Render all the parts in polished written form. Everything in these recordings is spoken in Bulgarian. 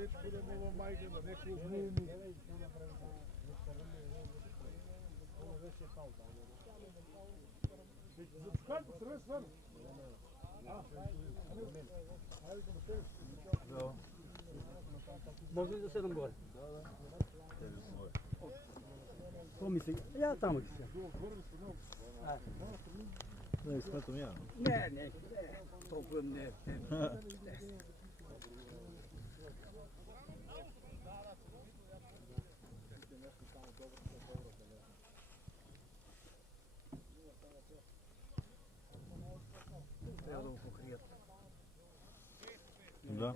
дечко да нова майка, на некој внуну. Ова беше пауза. Зачукајте, срве сварно. Може ли да седам горе? Ko misli? Ja tamo ću se. Ne, smetam ja. Ne, toliko ne. Трябва да го покрият. Да.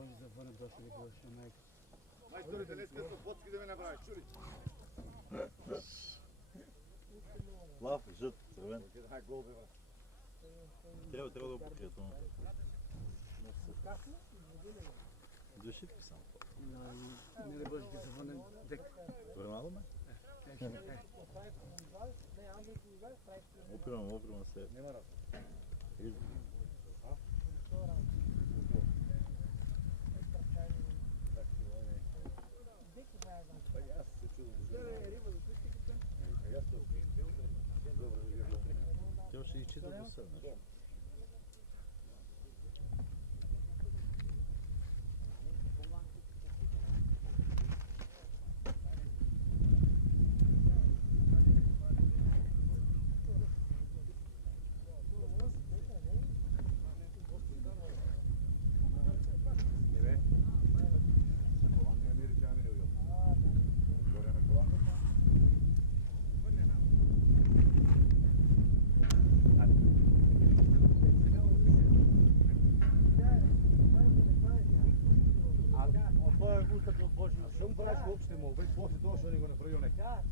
Майсторите, днеска са фотки да ме направиш, чули? Плав, жът, цървен. Дай голби, бе. Трябва да го покрия това. Две шитки само. Не да бъдеш да се върнем дек. Върнало ме? Опирам се. Нема раз. Аз се чудам. Тя ще изчита до седна. После тоа што не го направил некој. Да.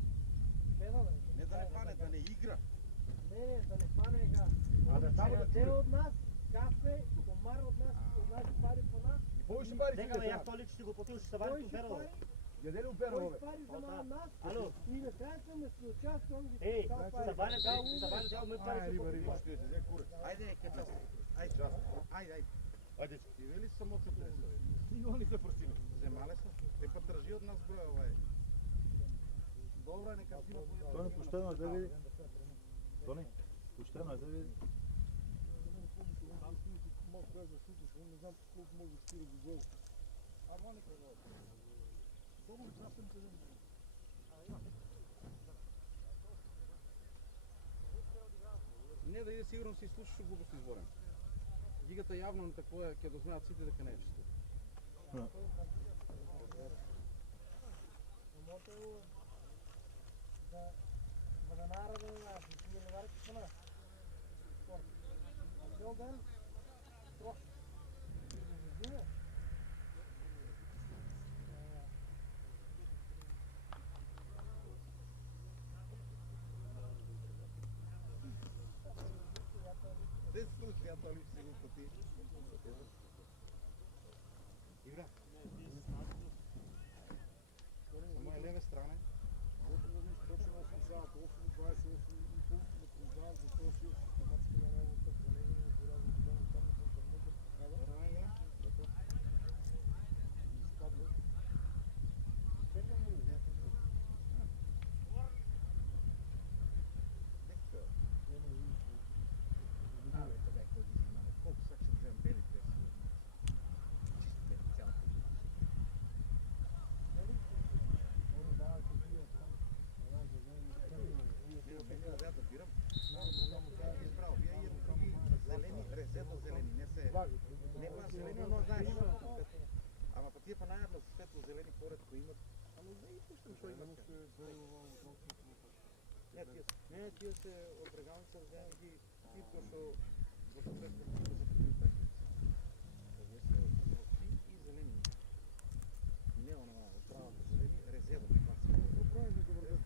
Не да не фане, да не игра. Не, да не фане га. А да само да Дел од нас, кафе, комар од нас пари по нас. И повише пари Дека бе, ја толик ще го платил, ще се вари по перо. Јадели у перо, бе. Пари за нас. Ало. И на крај сме се участвувам. Ей, се вари цяло ме пари се Риба, покрива. ще се куре. Ајде, кеца. Ајде, ајде. Ајде, Ти вели само се пресови. и они се прсиме. Земале се. Епа држи од нас број овај. Добра, нека си на Тони, пуштено е да види. Тони, пуштено е да види. Малко кажа, слушаш, не знам колко може да стига до зело. Хармоника го. Добро, красен те ден. Не да иде сигурно си слушаш глупости зборен. Гигата јавно на такое ќе дознаат сите дека не е чисто. Да водонара да нас, не варки по нас. Цел ден, трох. Де слушай, ја тоа си го поти. Игра. Само е леве страна. Точно 88, 28 и колко ме познавам за този сил систематски на работа, за него не порядък, там в интернета. И изпадна. Колко сега ще вземем бели преси? Чистите цялата. Да пирам. Избрал, вие и други зелени, резервно зелени, не се... Не па зелени, но знаеш. Ама па тия па најавно светло зелени поредко имат. Ама да и пуштам што имат. Не, тия се од регалница вземам ги типко што во съответствие да запазим прекрици. И зелени. Не онова, правата зелени, резервно. Правилно, добър ден.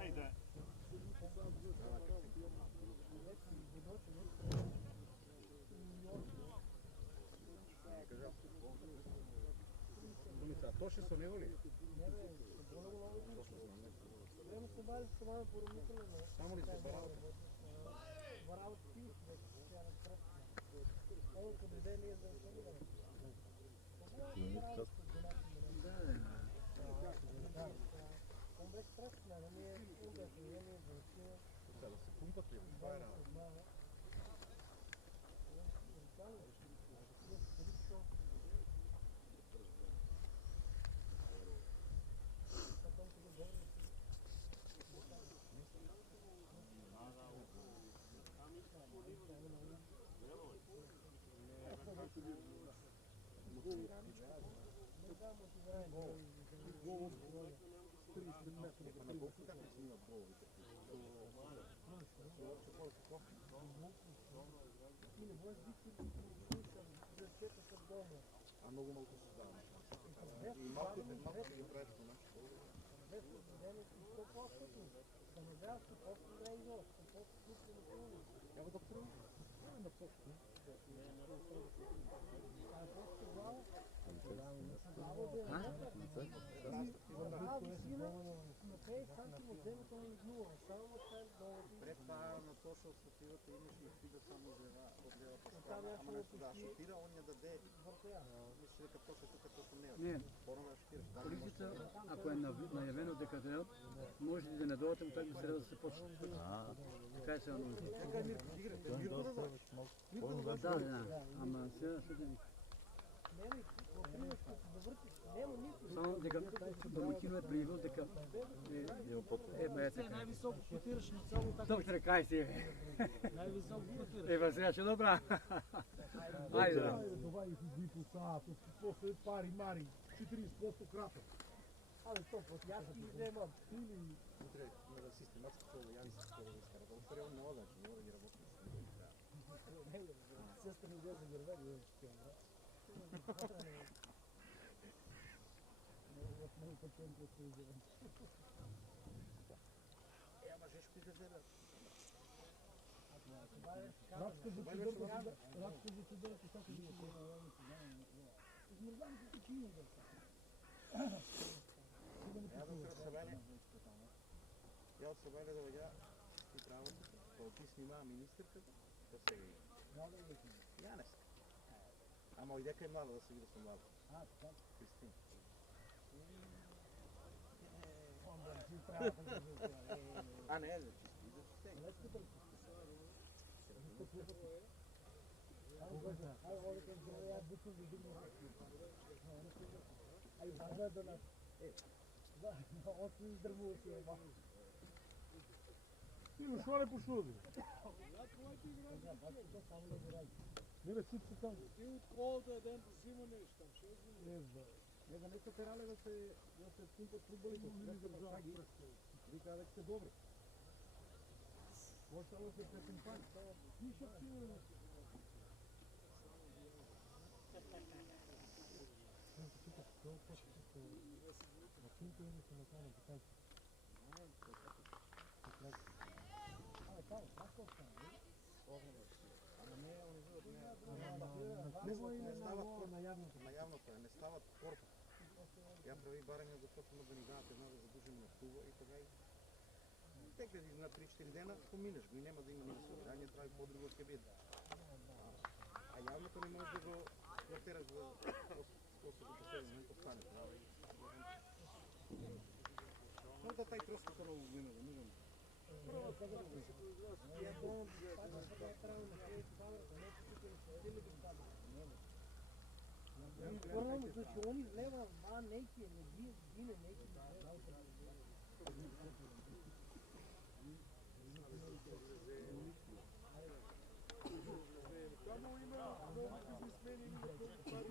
Ajde. А то ще со него ли? Не бе, се болело много. се бали с това поромително. Само ли се баралата? Баралата ти, тя на кръпна. Колко дойде ние за да он беше страшна, но ние удахме, ние за Сега да се пумпат ли? Това е работа. А много малко се дава. И малко ги правиш по нашето. Няма да пробвам. Да почне. Пред това на Тоша от Софията имаше и Фида само за една отгледа паскала. Ама нещо да шотира, он я даде. Мисля, дека Тоша тук точно не е. Не. По-рано да шотираш. Полицията, ако е наявено дека трябва, може да не дойдат, но така трябва да се почне. Така е сега. Така Мирко, играте. Мирко да дойдеш. Да, ама сега ще да само дека домакинът е приявил дека най-високо котираш на цяло така. доктор, кай си? Най-високо котираш. Ева сега ще добра. Айде. Това и си посад, после пари, мари, 40% крапа. Абе, то път, аз ти вземам. Или Утре на систематското яви се това да изкара. Да успоря много значи, няма да ги работим. Сестра ми взе за гърба, не ще Ама жешко да вземе. рачка за чудърка, рачка за чудърка, всяка ги измързам се такива да са. Я от събрание да въдя и трябва да ти снимава министърката, да се ги. Янеска. Ама и дека е млада, да се види да съм млада. Кристин. А не, за чисти, за чистен. Ай, бърза до нас. Да, още издърмува си е бах. Има шо не пошуди? Не бе, всичко там. Ти от колата ден да взима нещо. Не, да не са терали да се скумпат футболите. Вика да сте добри. Може само да се пресимпани. Тиша псина. Не стават корпа. Я прави барање го точно да ни дадат една да задужим на Тува и тогава текли на 3-4 дена поминеш го и нема да има никакво съдържание, това и по-друго ще биде. А явното не може да го натераш за после до последния момент остане. Но да тай тръската на ловина, да мигам. Първо, значи они влева, неки, не гине, неки. Само има много бизнесмени, има много пари.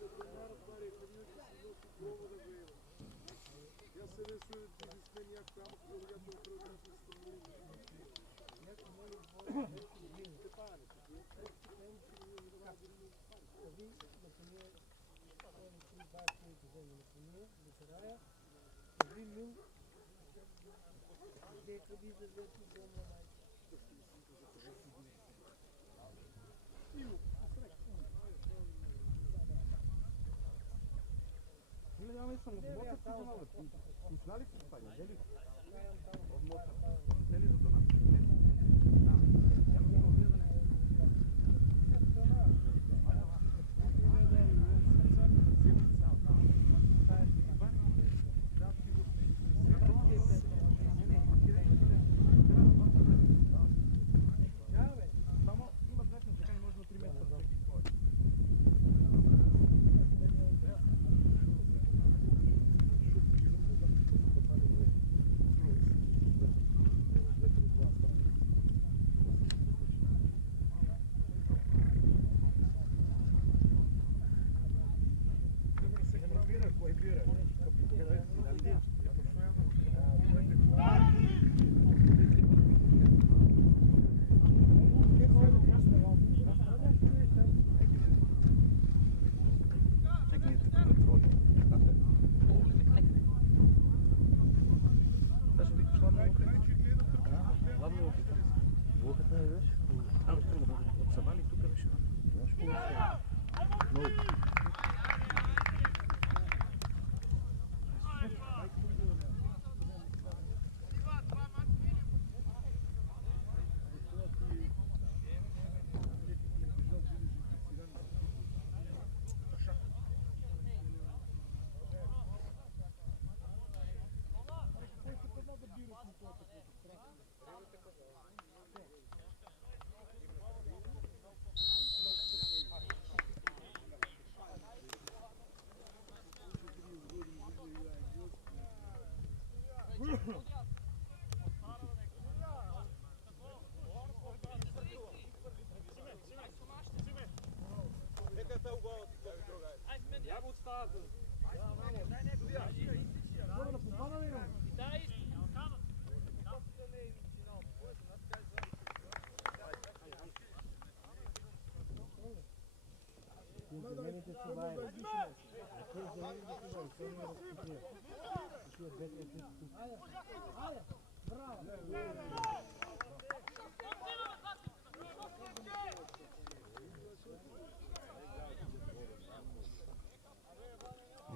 Да премарат пари, да видят, че си носи глава да го има. Я се не след бизнесмени, як там, когато я те оправдам с страни. Някой моли двоя, Те пане, Или ja mislim od moca su malo. Znali su spanje, deli? Od moca. Deli su do nas. Само има две чекани, може на 3 метра да се изходи.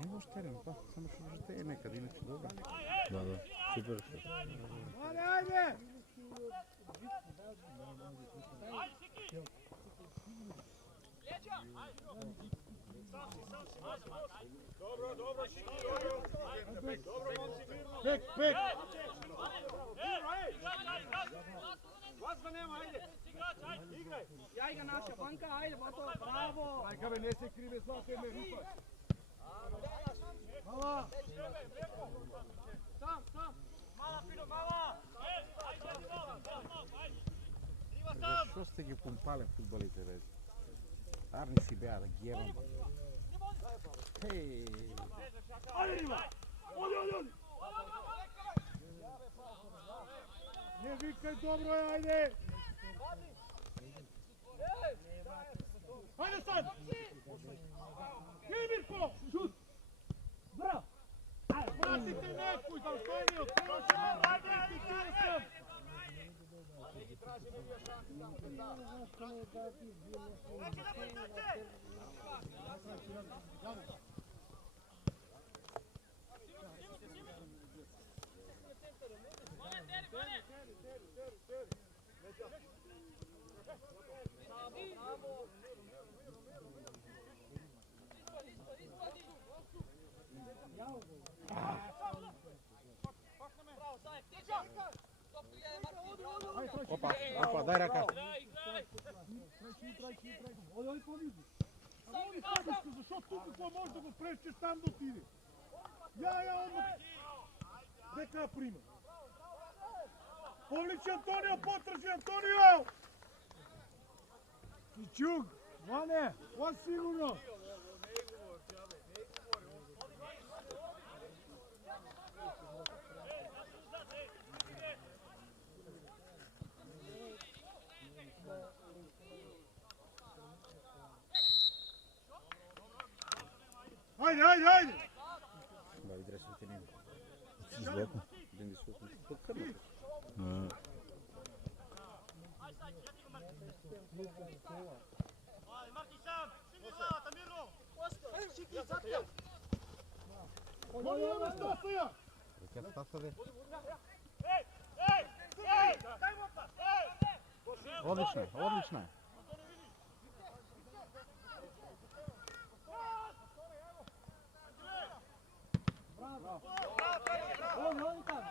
Не може терен, па, само ще можете е некъде, иначе добре. Да, супер. Айде! Добро, Шики, Пек! Глазба нема, айде! Играй! Яйга наша банка, айде, бато, браво! Айка бе, не се криве, слака ме рупаш! Мала! Сам! Мала, Пино, мала! Защо сте ги помпали футболите, бе? Арни си беа да ги ебам. Хей! Айде, Рима! Оди! Не викай, добро е, айде! Айде, стан! Мирко! Шут! Браво! Пратите некој, заостави од трошка! Айде, айде! Не ги тражиме вие шанси Опа, дай ръка. Оди помисли. Ама не кадешко, защото тук какво може да го пречеш там да отиде. Я, дека прима. Повличи Антонио, потържи Антонио! Кичук, Ване, това сигурно. Haydi! Ба, видре светенин. Златно. Денди светенин. Покърна. Коли я на Стасия? Ръката Стаса, Отлично, отлично.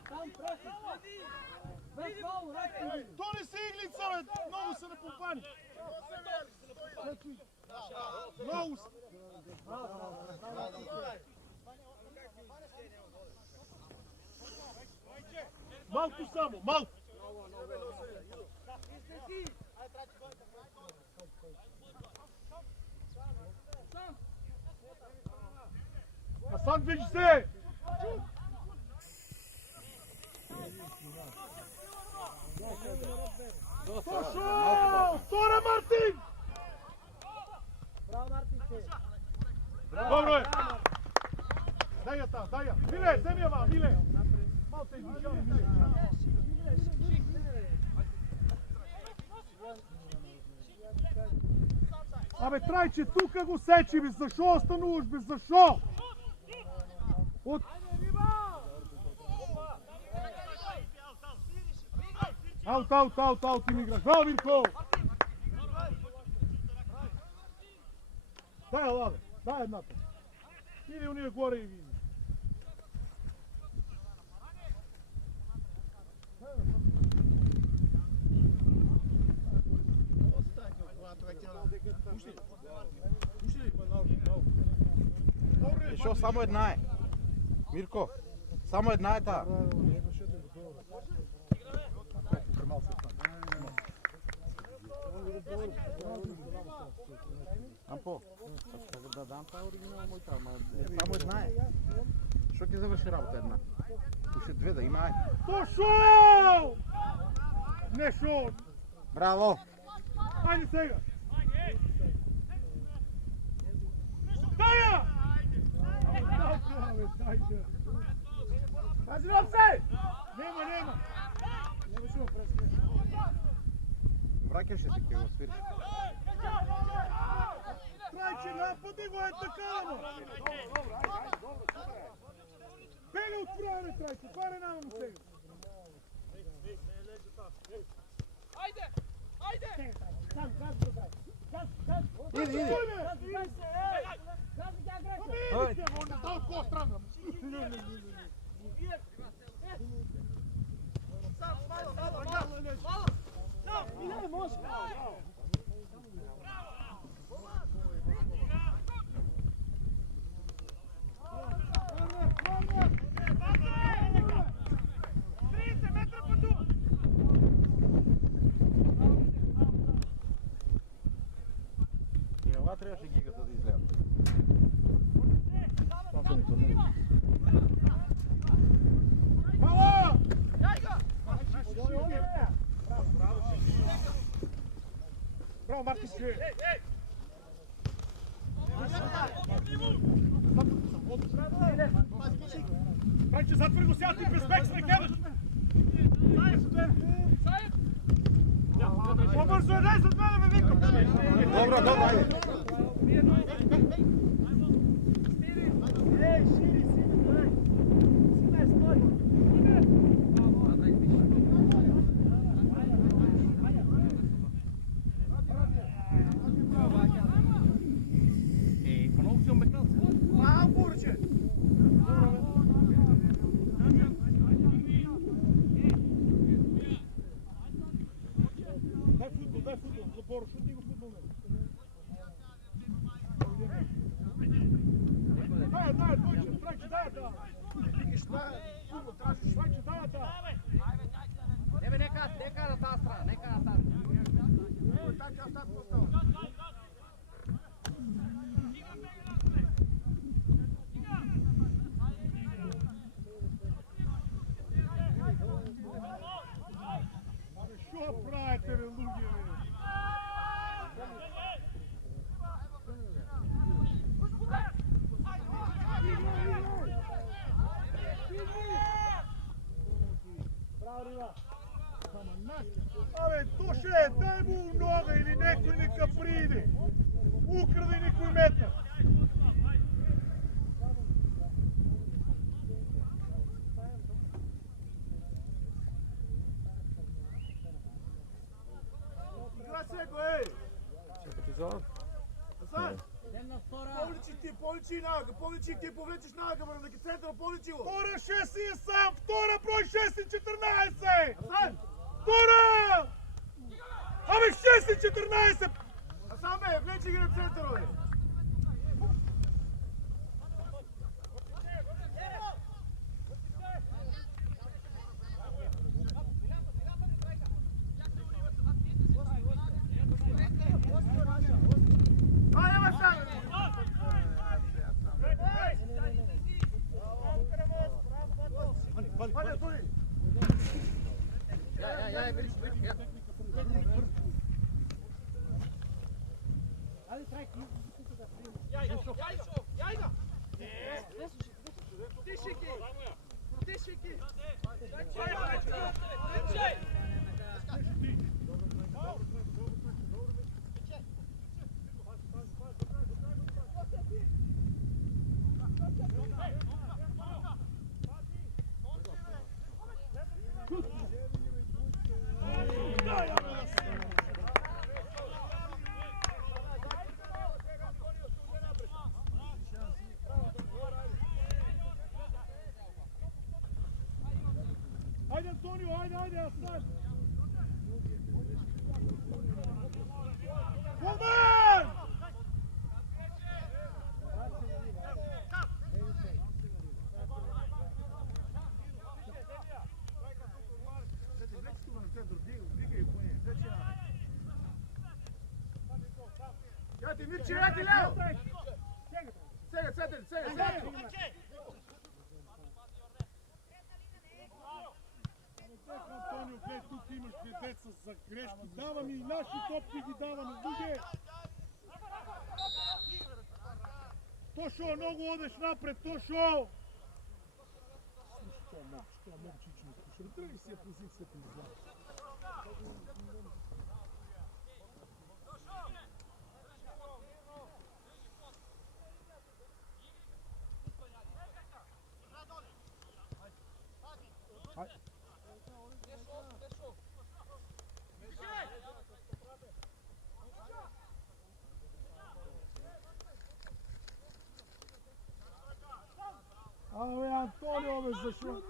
Там преси. Без гол, ръки. То не се иглица, бе! Много се не попани! Много се! Малко само, малко! Асан, виж се! Дошъл! Втора, Мартин! Браво, Мартинче. Добро е! Дай я там, дай я! Миле, вземи я ма, Миле! Малко се измишава, Миле! Абе, Трайче, тука го сечи, бе! Защо остануваш, бе? Защо? От... Аут, ти ми играш. Браво, Мирко! Дай я, Ладе, дай едната. Иди уния горе и види. Що само една е? Мирко, само една е та. Ампо, да дам това оригинал моята, ама само една е. Що ти завърши работа една? Още две да има, ай. Дошъл! Не шо! Браво! Айде сега! Дай я! Кажи нам се! Нема! Вракяше се, ке го свириш. Трайче, напади го е така, ама! Бега отворяне, Трайче, това не няма му сега. Айде! Сам, газ го дай! Газ! Иди! Газ ги агресия! Ами, иди, он не дал ко странно. Не, може! И това трябваше гигата да излезе. Мало! Браво, Мартинче! Трайче, затвори го сега, ти без бек се не гледаш! По-бързо е, дай зад мене, бе, викам! Добро, айде! Ей, шири, дай! Сина, стой! Браво, Бурче! Дай футбол, Лаборо, шутни го футбол. Дай, Бойче, Трайче, дай та! Трайче, дай та! Нека на тази страна, нека на тази. Що правите, бе, луги, бе? Абе, то ще е, дай му нога или некой нека приде. Укради никой метър. зов. Асан, Една втора. повлечи нага, повлечи, ти повлечеш нага, бързо, да ги центъра, повлечи го. Втора 6 и сам, втора брой 6 и 14! Асан, Втора! Абе 6 и 14! Асан бе, влечи ги на центъра, бе. Айде, бе, Асан! Айде, Тони! Айде, трайки, тук да приема. Ajde Antonio, ajde, Aslan! Golman! Jati, Mirči, jati, Leo! Сега, център, сега! Антонио, гледай, тук имаш две деца за грешки. Даваме и наши топки ги даваме. Вижте! Тошо, много одеш напред, Тошо! Това момчиче не слуша. Тръгни си я позицията иззад. Абе, Антонио, бе, защо?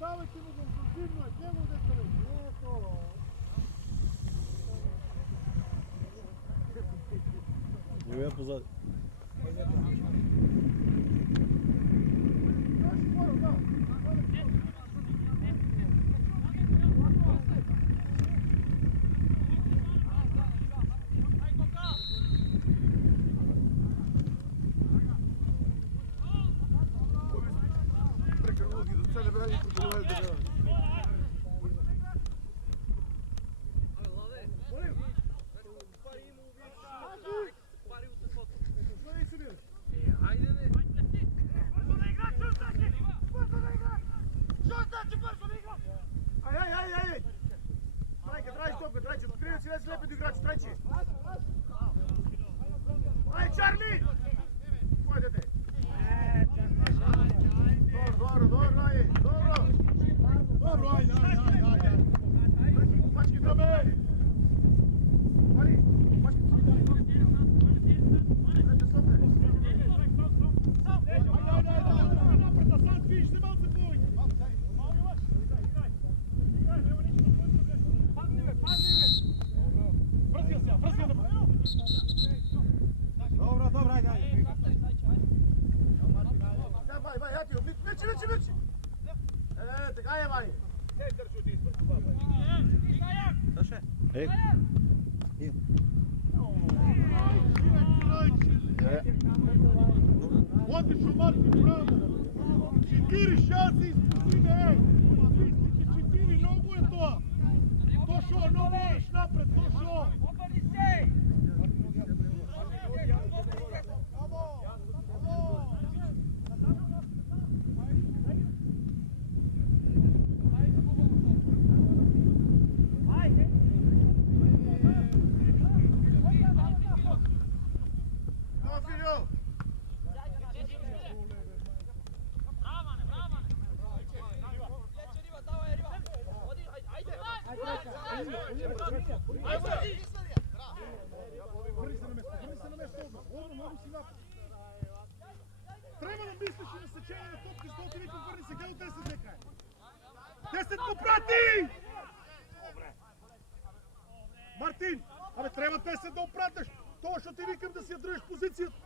Давайте му го интензивно, е него да се Живея позади. Прекърнал ги, деца не брави прекърнал да брави. Ай! Трайче, топка, трайче, откривай си да слепи до играчи, трайче! Ай, Чарли! Твое дете! Добро, ай! Добро, ай! Пачки там, бе! Мари, пачки там! Дайте сопе! Ej, Otišao Martin tamo. Četiri šanse ispred sine, ej. Pristići četiri, nogu je to. To šo, no moraš napred, to šo. Treba nam misliš i nasečenje na topke, što ti nikom vrni se, gledaj 10 neka je. 10 poprati! Martin, абе treba 10 да опратеш. Това, що ти викам да си я дръжиш позицията.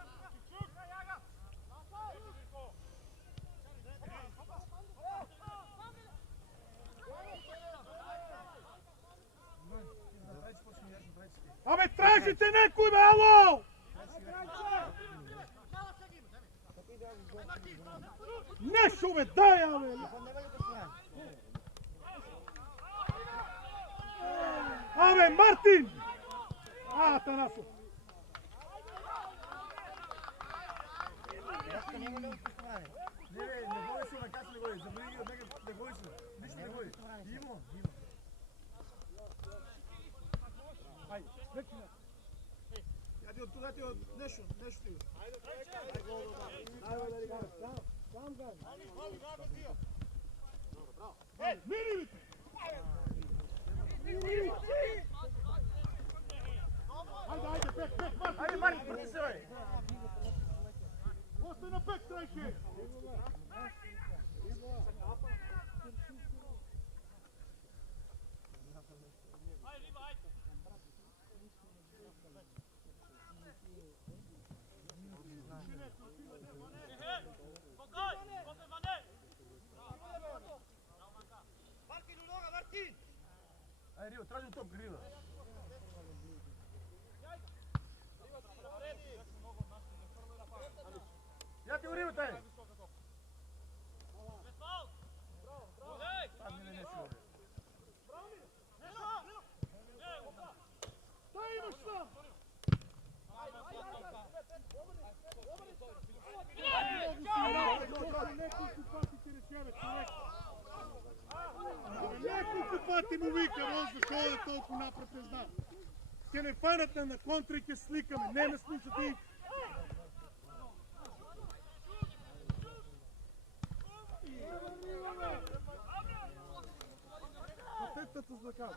Абе, тражите некой, бе, ало! Нещо, бе, дай, абе! Абе, Мартин! Атанасов! Не бой се, как не бой, забрави ги от него, не бой се, нищо не бой. Има. Айде, вече не. Яди от това ти от нещо ти. Айде, Сам газ. Мини! Айде, пек, Марк! Айде, Марк, върни се, бе! Още на пек, трайке! Ай, Рио, traži top grila. Ja ti u Рио, taj! Šta imaš sam? Nekoliko pati ti rečeve, човек. Няколко пъти му викам, он защо да толкова напред не знам. Ще не фанат на контра и ще сликаме, не ме слушат и... Пътетата за каз.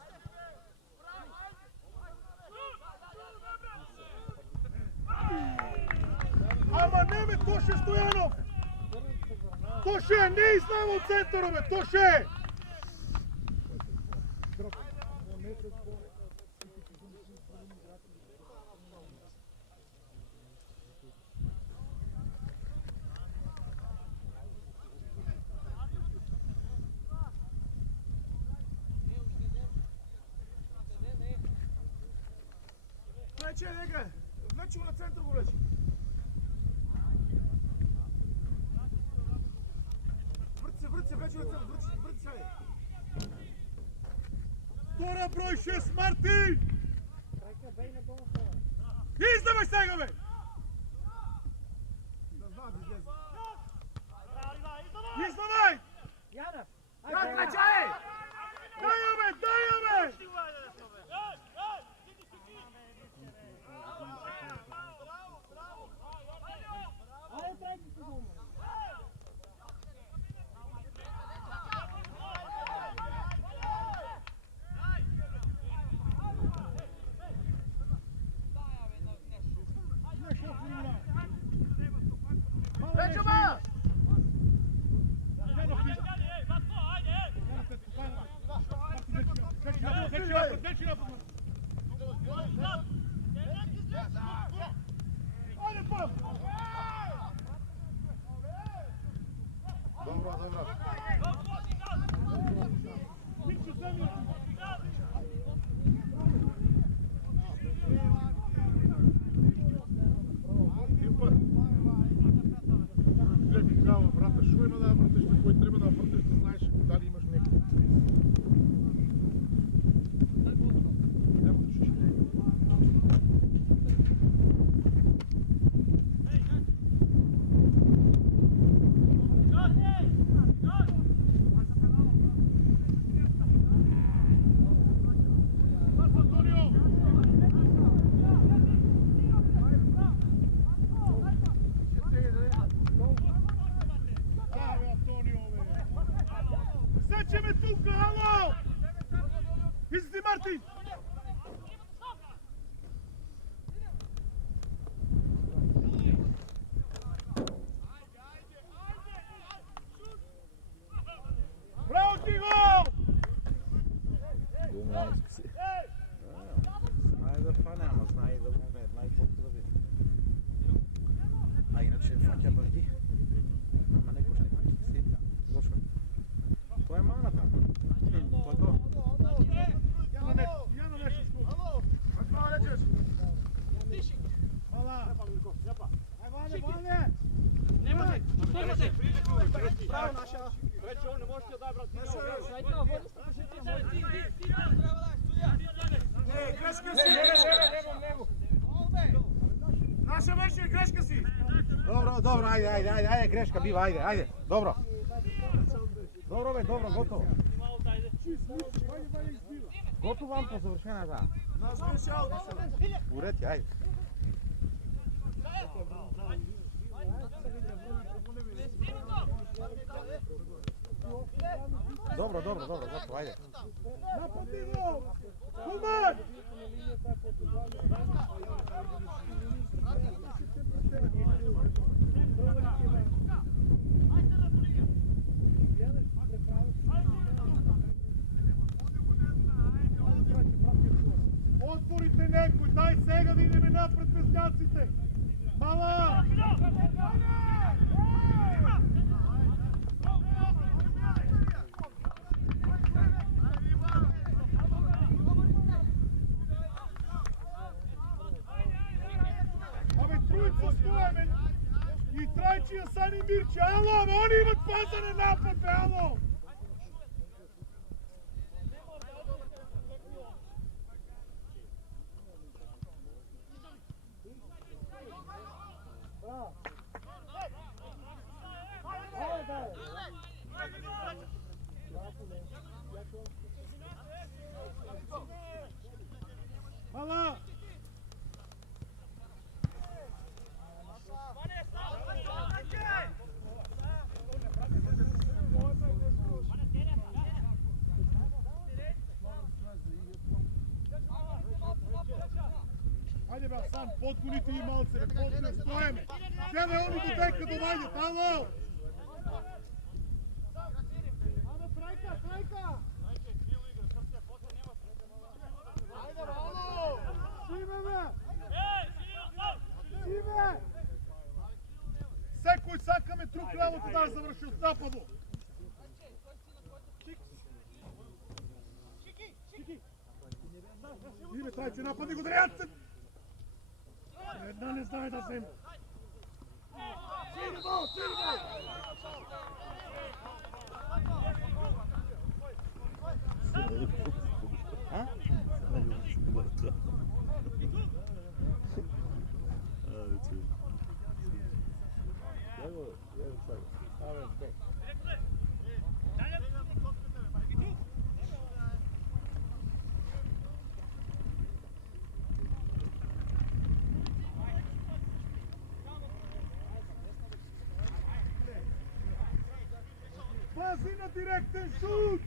Ама не бе, Тоше Стоянов! Тоше, не изнава от центъра, бе, Тоше! Влече, нека! Влече го на център, го влече! Върти се, влече на център, върти се! Втора брой 6, Мартин! Трайка, бей на долу хора. Издавай сега, бе! Да знам да излезе. Издавай! Янев! Дай, влече! Дай я, бе, дай я, бе! Айде, трайки се долу. Влече, бе! Добро, добро. Martin! Bravo, Tigo! Знае да фане, ама знае и да му ме, знае колко да види. А иначе факя бърги. Ама не кошне, си, гошва. Кой е маната? Той е то. Я на нещо скуп. Какво речеш? Мала! Ай, Ване, Ване! Немате! Немате! Право наша! Рече, он не може да дай, брат. Не, грешка си! Наша беше грешка си! Dobro, ajde, greška biva, ajde, dobro. Dobro, bе, dobro, gotovo. Готово вам по завършена игра. Нас беше аут. Уред, айде. Dobro, gotovo, ajde. Напади го! Куман! Отворите некой, дай сега да идеме напред песняците! Мала! Абе, труица стоеме! И Трайчи, Асан и Мирче! Ало, абе, они имат фаза на напад, бе, ало! Мала! Ajde, bе, Асан, подгоните и малце, бе, подгоне, стоеме! Гледай, они до дека довадят, ало! Абе, Трайка! Ajde, ало! Симе, бе! Симе! Секой сакаме друг работа да завърши от нападо! Име, Трайче, напади го, дряци! Една не знае да вземе. Сиди бол! А? Пази на директен шут!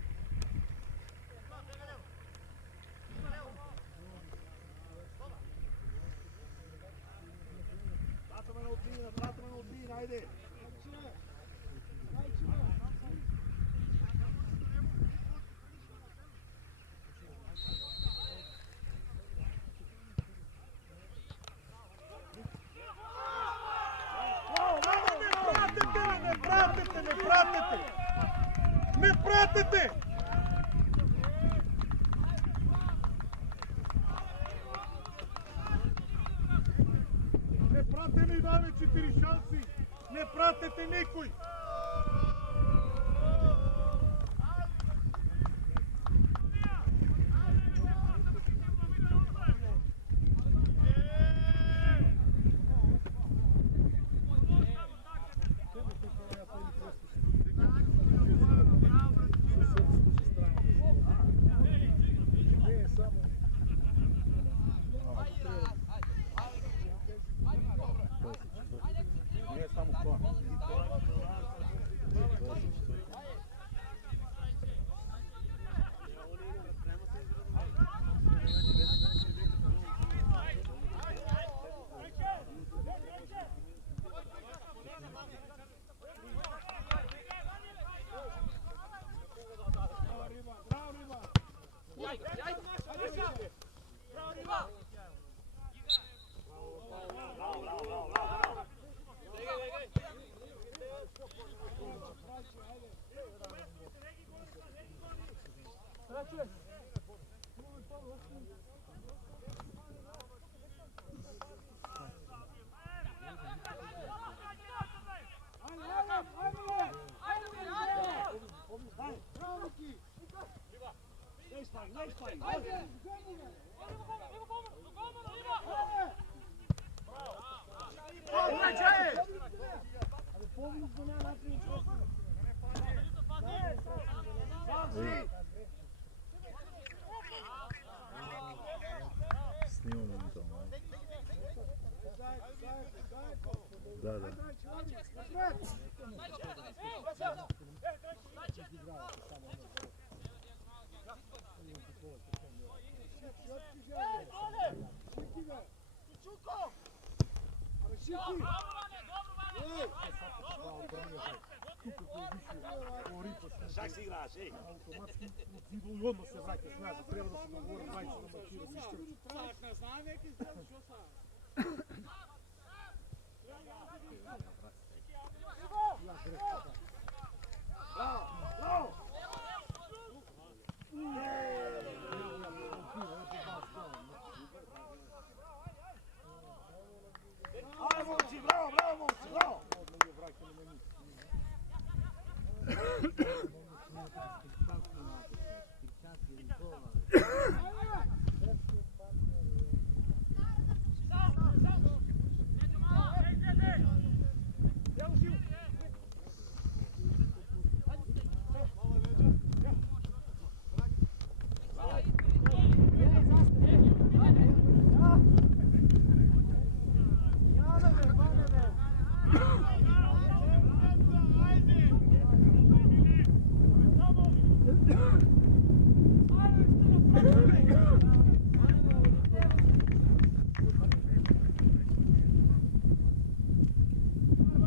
Пратаме на отбина, айде! Не пратете! Не пратете, имаме 4 шанси! Не пратете никой! Не е само това. Snimamo to. Da, da. Šak si igraš, ej! Automatski u cibulu i odmah se vraća snažno, treba da se dogovore dvajica na markiru s išćem. Tak, ne znam neki zdravljen, što sam? Ajde, momci, bravo, bravo, momci, bravo!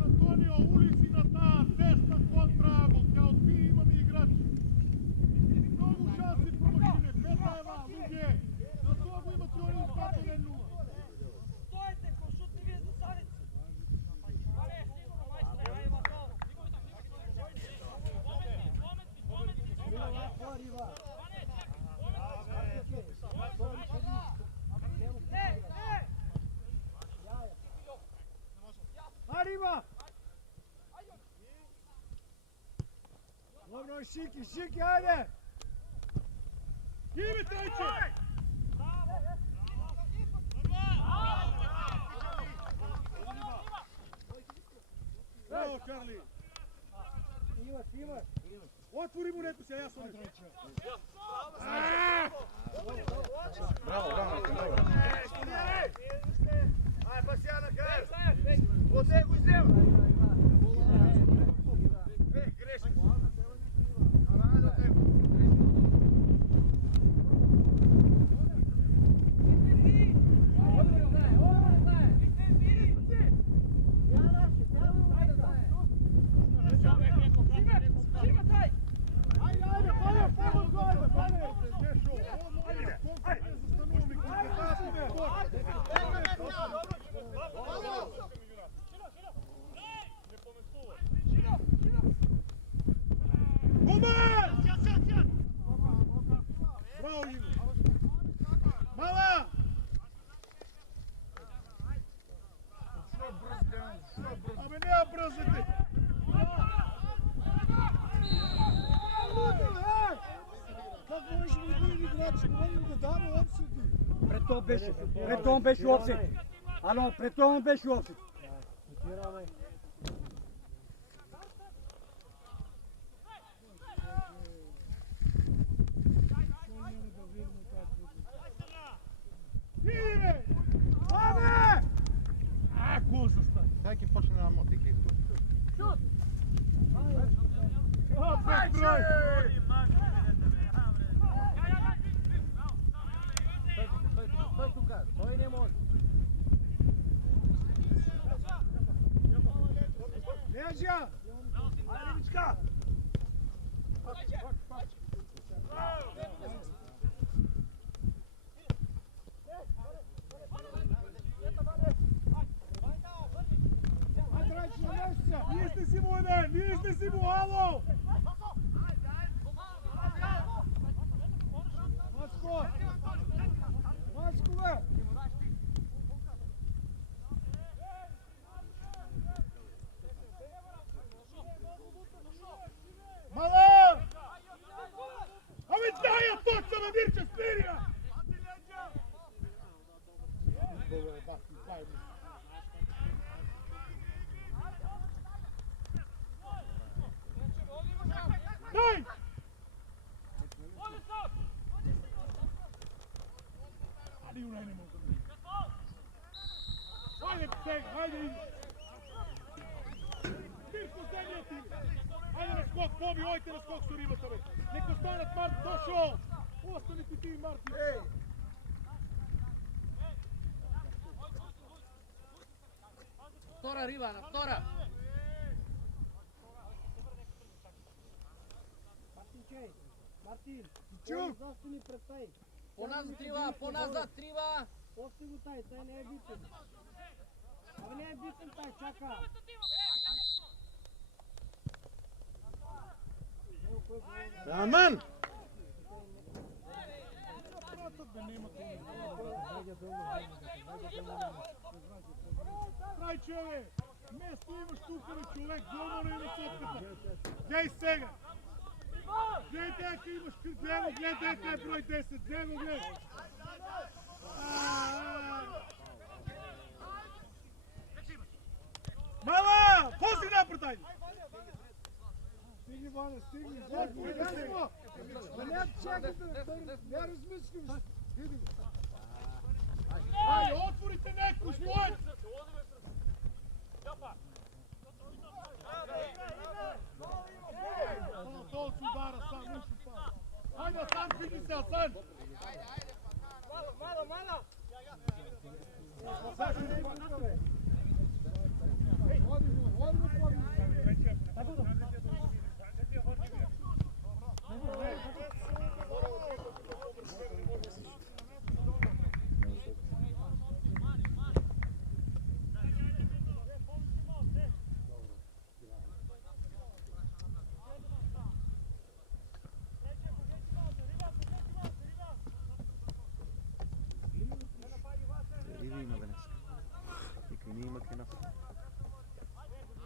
Antonio, ulici na ta desna kontra, kao ti imam igrači. Mnogo šansi promašine, Petajeva, druge. Na togu imate oni izbacene nula. Stojite, ko šutni vi za stanicu. Ale, sigurno, majstre, ajde vas ovo. Arriva! Dobro, Šiki, Šiki, ajde! Ime treće! Bravo, Karli! Otvori mu neku se, ja sam ne treće. Bravo, bravo, bravo. Ajde, pa si ja na kraju! Potegu iz ljeva! Grešni! Ajde, do tebe! Bravo, Ivo! Mala! Абе, няма бръзате! Как можеш да бъде играч? Можем да даме обсъди. Пред това беше офсет. Ало, пред това беше офсет. Иди, бе! Абе! Ако застане! Дай ки почне да моти екип. Опет брой! Стой тука, той не може. Лежа! Айде, Мичка! Нижни си му, не! Нижни си му, ало! Мачко! Мачко, бе! Мала! Ами дай я точно на Мирча, спири я! Дай! Али унай не мога. Хайде, тега, хайде иди. Ти последния ти. Хайде на скок, Боби, ойте на скок с рибата, бе. Нека останат Марти, дошъл. Остани ти и Марти. Втора риба, на втора! Мартинчей, Мартин, застани пред тай. По-назад трива, по-назад трива! Пости го тай, тай не е битен. Абе не е битен тай, чака. Аман! Трайчеве! Место имаш тук, бе, човек, долу на топката. Гей сега! Гледайте, ако имаш гледа, гледайте, е брой 10, гледа, гледа. Мала! Пози напред, айде! Стигни, Ваня, стигни! Отвори сега! Да не чакайте, не размислим! Иди го! Айде, отворите некои, стоят! Долу си удара, сам, нищо пада. Айде, Асан, вижди се, Асан! Мала!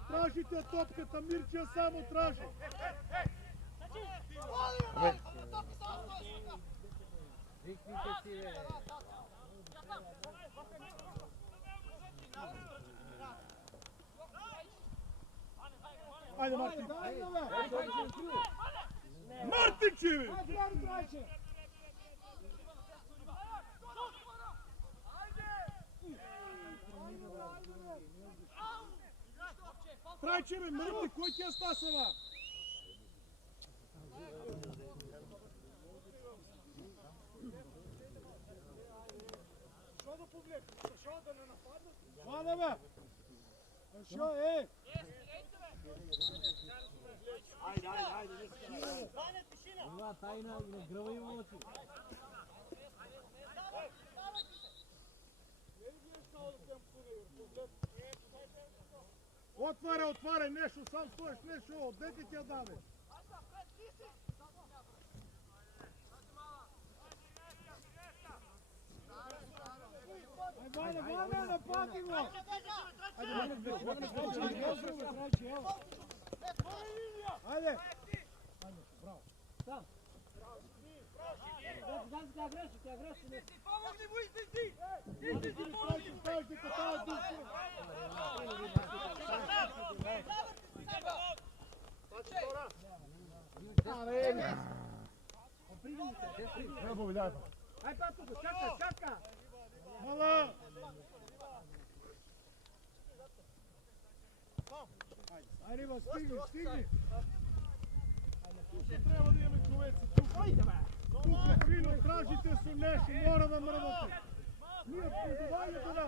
Тражите топката, Мирчия само тражи. Викните си, бе. Айде, Мартин! Мартинче, бе! Трайче, бе, мъртви, кой ти е стасава? Що да погледне? Що да не нападне? Вада, бе! Що, е? Айде, не си. Това тайна, не гръва им очи. Отваряй, нещо, сам стоиш, нещо, отдете ти я даде. Ваня, напади го! Айде! Браво! Сам! Тя греши. Помогни му, излези! Излези, катава духа! Ай, папа, чака! Мала! Айде, ма, стигни! Тук трябва да имаме човеци, тук! Тук е фино, тражите се нещо, мора да мръдате! Ние призоваваме да!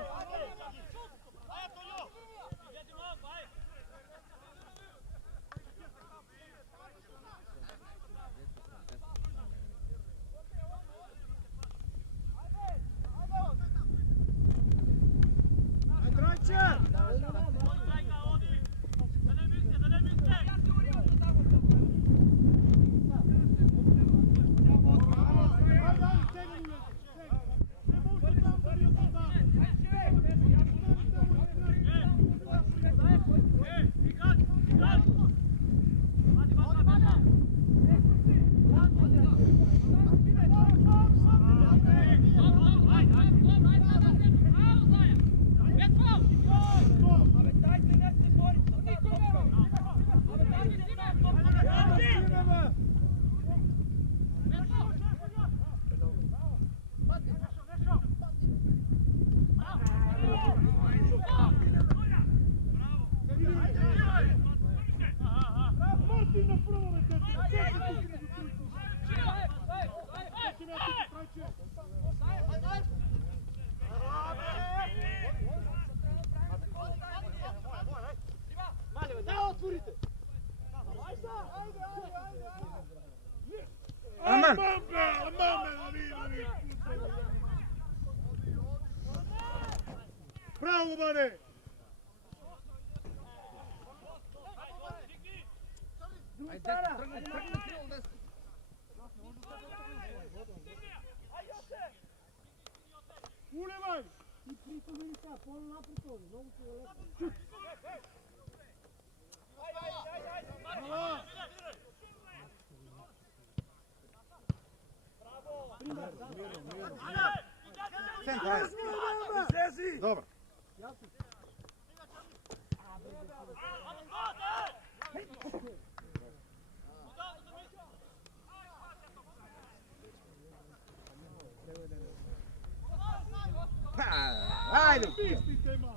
Браво, Бане! Айде, тръгни, крило, десно. Улевай! И притомени сега, по-напред този, много се лесно. Добре. Айде! Пистите, ма!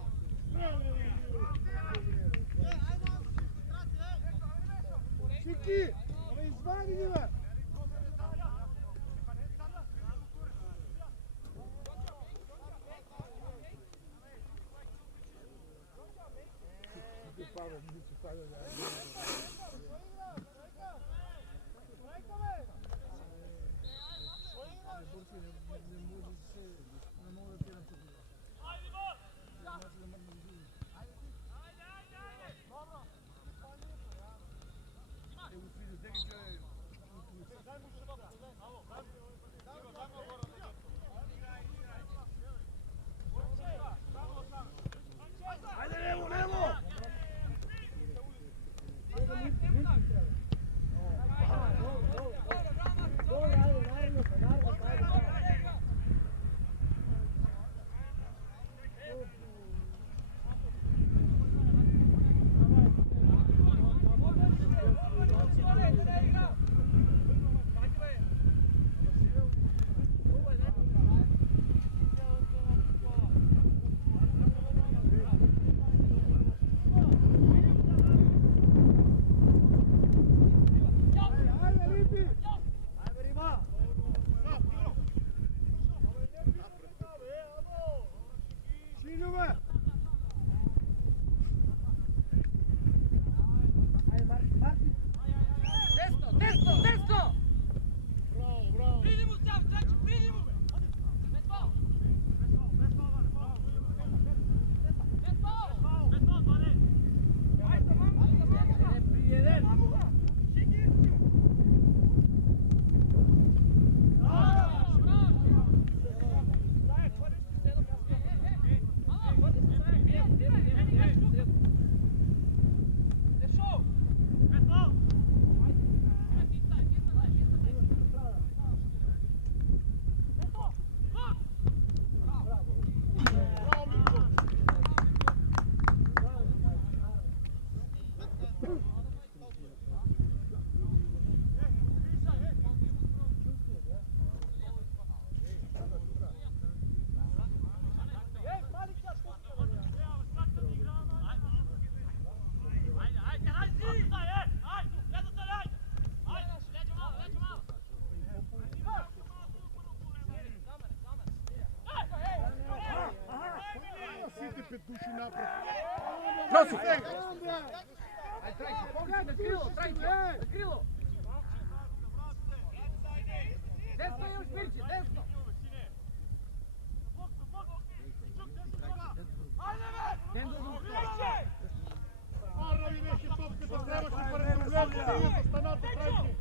Чики! Абе, извади ги, бе! Пет души напред. Проси! Айде, Трайче, погледни на крило, Трайче, на крило! Десно имаш, Мирче, десно! Ара ви беше топката, трябваше пари проблем, да станат, Трайче.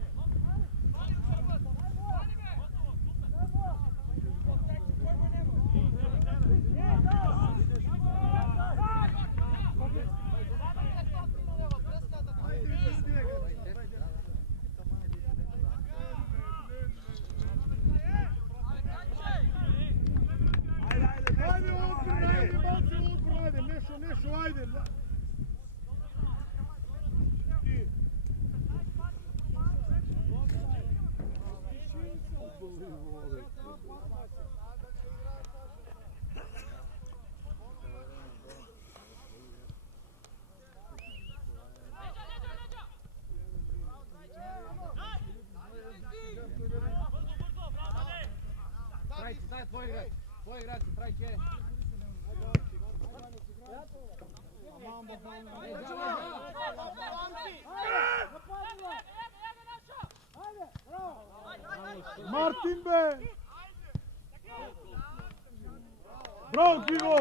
Нещо, айде! Трайче, дай твой играч! Твой играч, Трайче! Мартин, бе! Браво, Киро!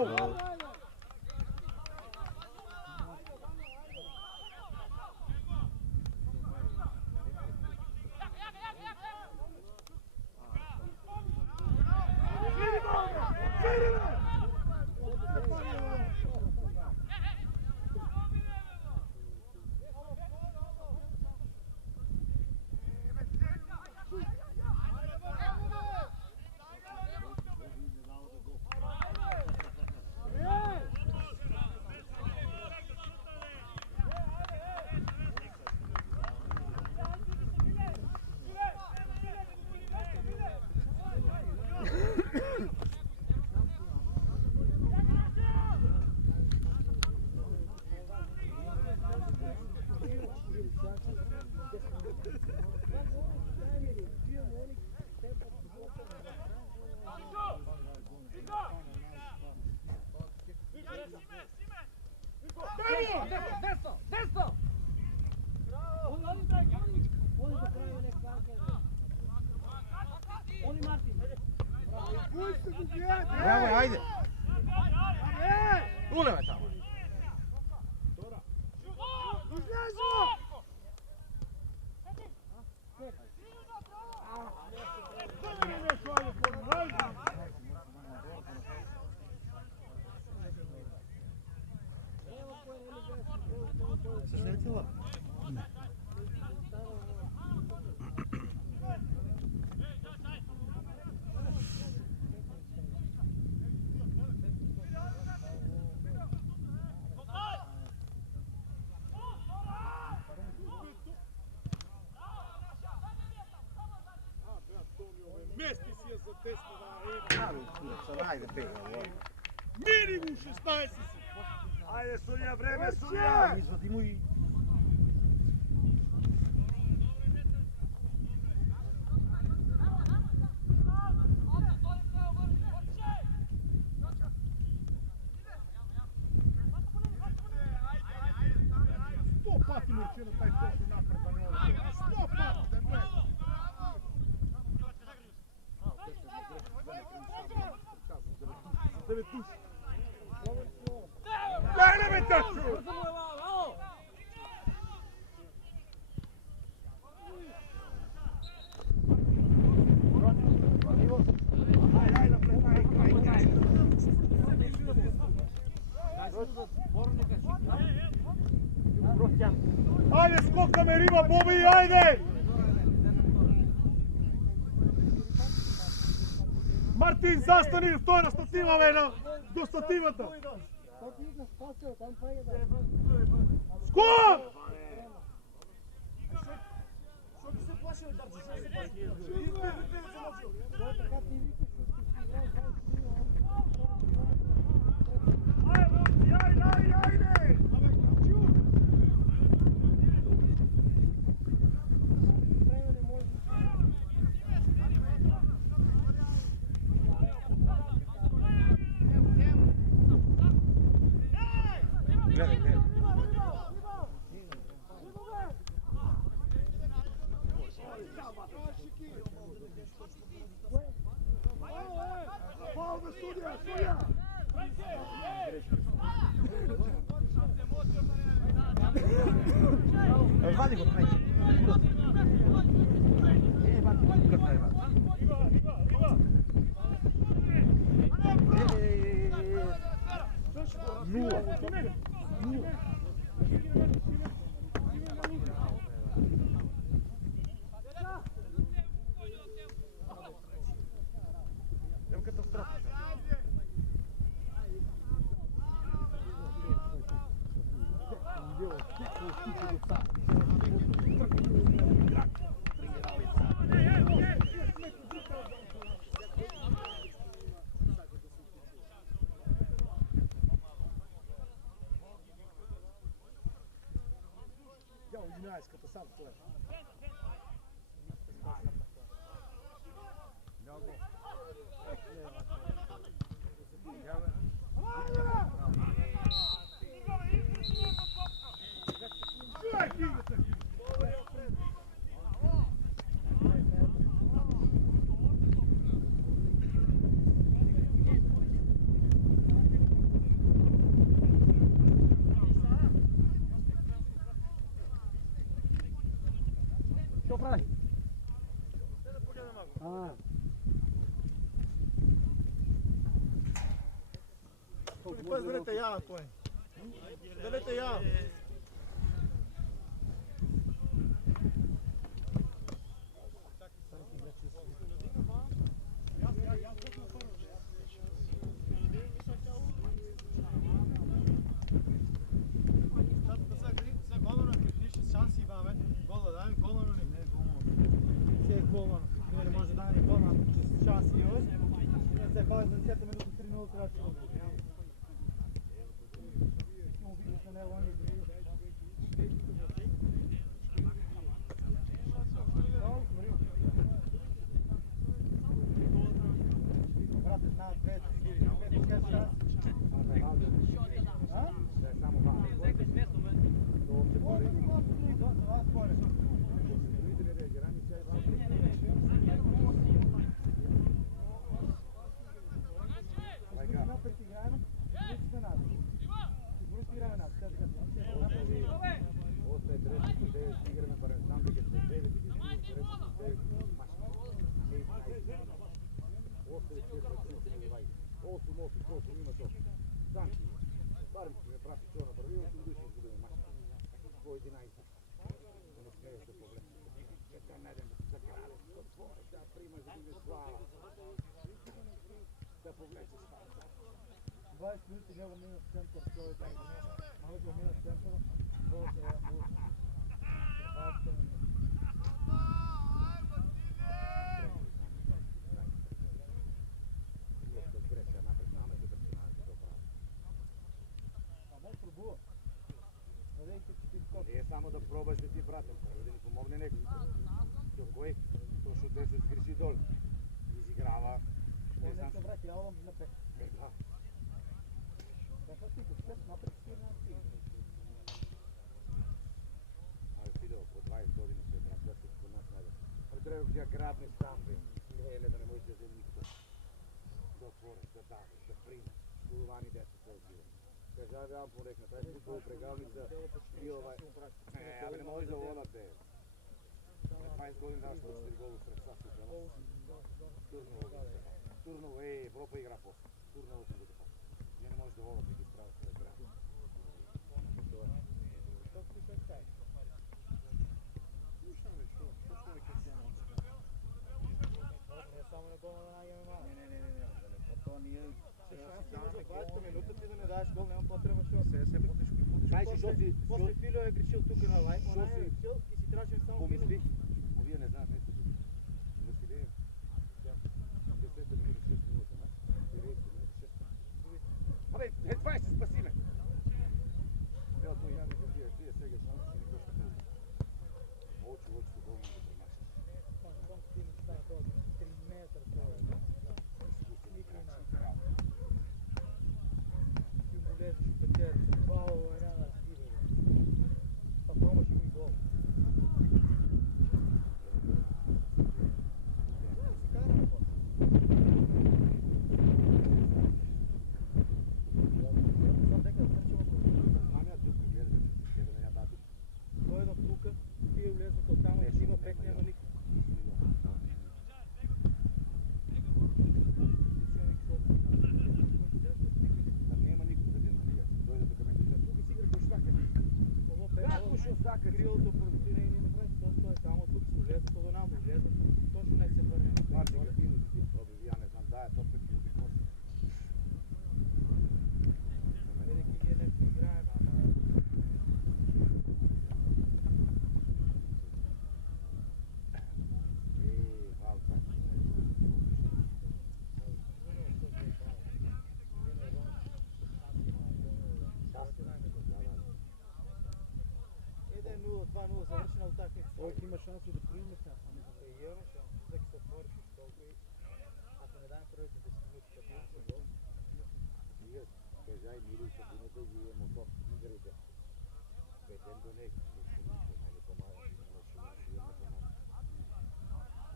Desno! Desno! Oni do kraja nek banke. Oni Martin. Pusti mu djede! Bravo, ajde! Uleve tamo! Izlazimo! Se sjetila? Mesti si je za testa da Ali, kurac, ajde, pega. minimum 16 si. Ajde, Sunja, vreme, Sunja! Izvadimo i... Sto pati Murčino taj koš napred da ne ovo. Sto pati da ne. Devet duši. Daj me taču! Ajde, skoka me riba, Bobi, ajde! Martin, zastani, stoj na stativa, vena! Do stativata! Skok! Gledaj, gledaj. Faul da sudija, sudija! Vadi go, neće. Vadi, krtaj, vadi. Nula. Evo katastrofa. Ja, извиняюсь, като сам стоя. Što pravi? Depois delete ja, Antônio. Delete ja. Može da ne golman čas i još. Se fali za 10 minuta, 3 minuta račun. No, vidim se ne oni. Brate, zna 5 6 čas. A? Samo 2. Ostaje 39 играме барем там, дека 9 и 49 Остави 8 колко има то. Санки. Барем си ме прати чо направи, 8 души изгубим мач. По 11. Да не смееш да погледнеш. Сега найдем да се заграде. Да прима за да слава. Да погледнеш. 20 минути него мина в център, той е така. Ама го мина в център, долу се е мул. 20 минути. Пробува. Не е само да пробаш да ти пратим, трябва да ни помогне некой. Кой? Точно те се сгреши долу. Изиграва. Не знам. Не се врати, ала на пек. Да. Каква ти го напред си на ти? Абе, Фидо, по 20 години се врата си по нас найде. Трябва да градни сам, бе. Не, да не можеш да вземе никто. Да отвориш, да давиш, да примеш. Школовани деца се отива. Кажа, порек, направи си долу прегалница и ovaj... абе не можеш да лодат, бе. 20 години даваш по 4 гола сред САС и Турново. Турново, Европа игра после. Турново се буде после. Ние не можеш да лодат и ги справят да играят. Не само на гола да нагаме мало. Не. То ние... За 20 минута ти да не даваш гол, нямам потреба, що Се потешко и потешко. Знаеш, що си... После Филио е грешил тук на лайф, она е решил и си трябваше само помислих. Вие не знаят нещо тук. Василий, 10 минути, 6 минути, не? 90 минути, 6. Абе, едва се спасиме! Трябва той яме да тия сега шанси не кощо много. Очи се болно да премашеш. Там ти не става това 3 метра това. Изкуствен играч, играл. Ти му лезеш в петерца, бао, няма да разбира. Па промаши ми гол. Крилото простира и ни направи това, само тук се влезе, то да нам влезе, точно не се върне. Я не знам, да, то пък и обикоси. Видеки ние не играем, ама... Валка. Еде 0-2-0 завършена уtakmica. Ovdje ima šansu da prime sad. Имаме шанс, всеки се отвориш и толкова и ако не даем първите 10 минути, като имаме гол. Ние, кажа и мири се минута и имаме мотор игрите. Бетен до нег, не помага, не помага.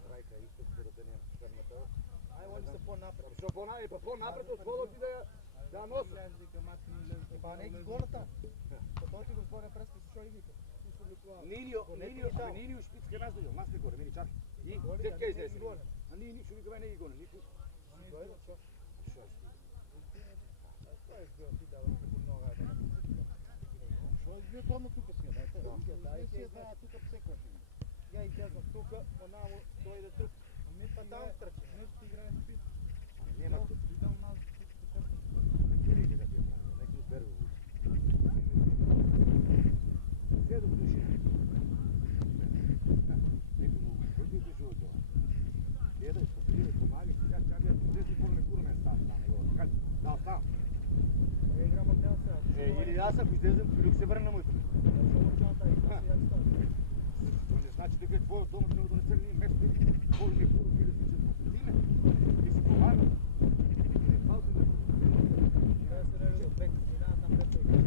Райка, изток според нея, фермата. Ай, они са по-напред. Защо по-напред? По-напред от хода ти да носи. Па не ги гола там. Па той ти го отворя през що и вика. Нилио шпицка разлика, нас не горе, мини чак. И тека излезе. А Нилио ще викаме не ги гоне, никой. Що Той е сбил ти дава като много айде. Što je bio tamo tuka si, da? Да, и тук псекваше. Я излязам тук, онаво дойде тук. Па там тръчи. Nešto igraje spit. Няма. Idam nas tuka do karta. Кирите да ти правим, неки изберу. Все до души. Нека му бъде дошъл това. Гледай, спасили, помагай, сега чакай, тези по-не кураме става там него. Така, да остава. Игра мъгнал сега. Или аз ако излезем, Филюк се върне на моето. Шалочата и това си як става. То не значи дека е твоя дома, трябва да не се един место, който ми първо Филюк се посветиме. И си помага. И не палка да Трябва да се реви до бек, минава там пето и къде.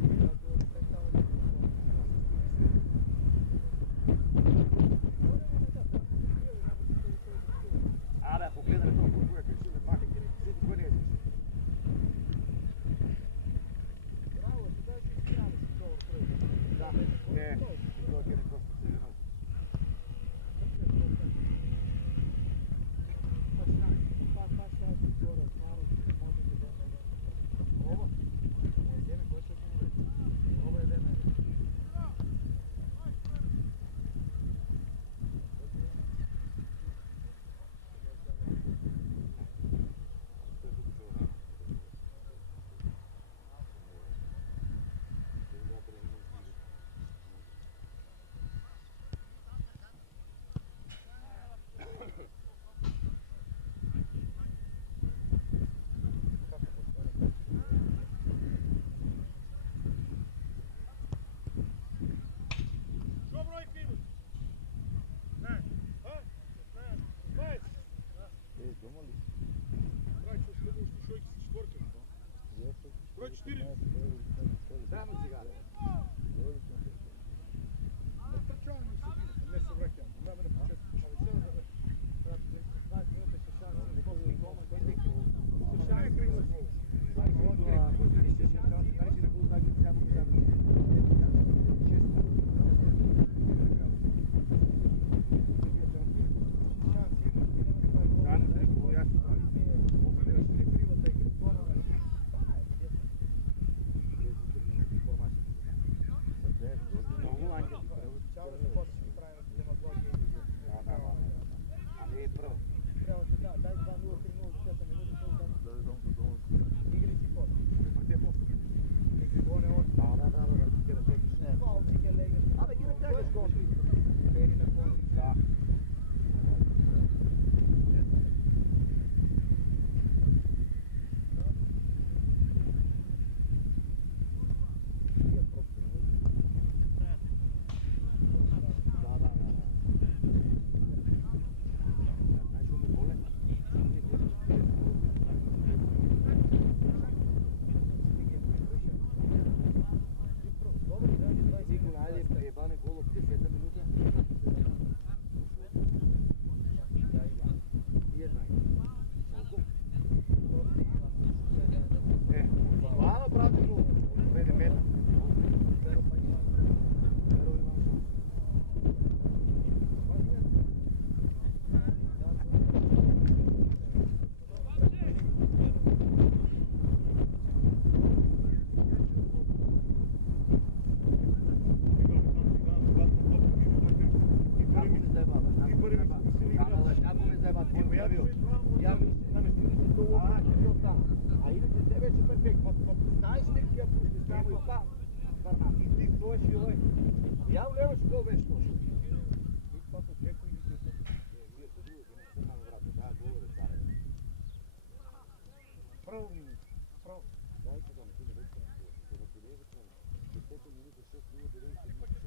и там, върна. И ти стоеш и ой. Я влево ще го беше точно. И това очеква и не се. Вие се друго, не се нам врата. Да, долу да царя. Право ми. Право. Дайте да не ти не вече на това. Да ти не вече на 10 минути, 6 минути, 9 минути.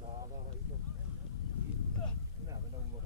Да, и то. Не, да много.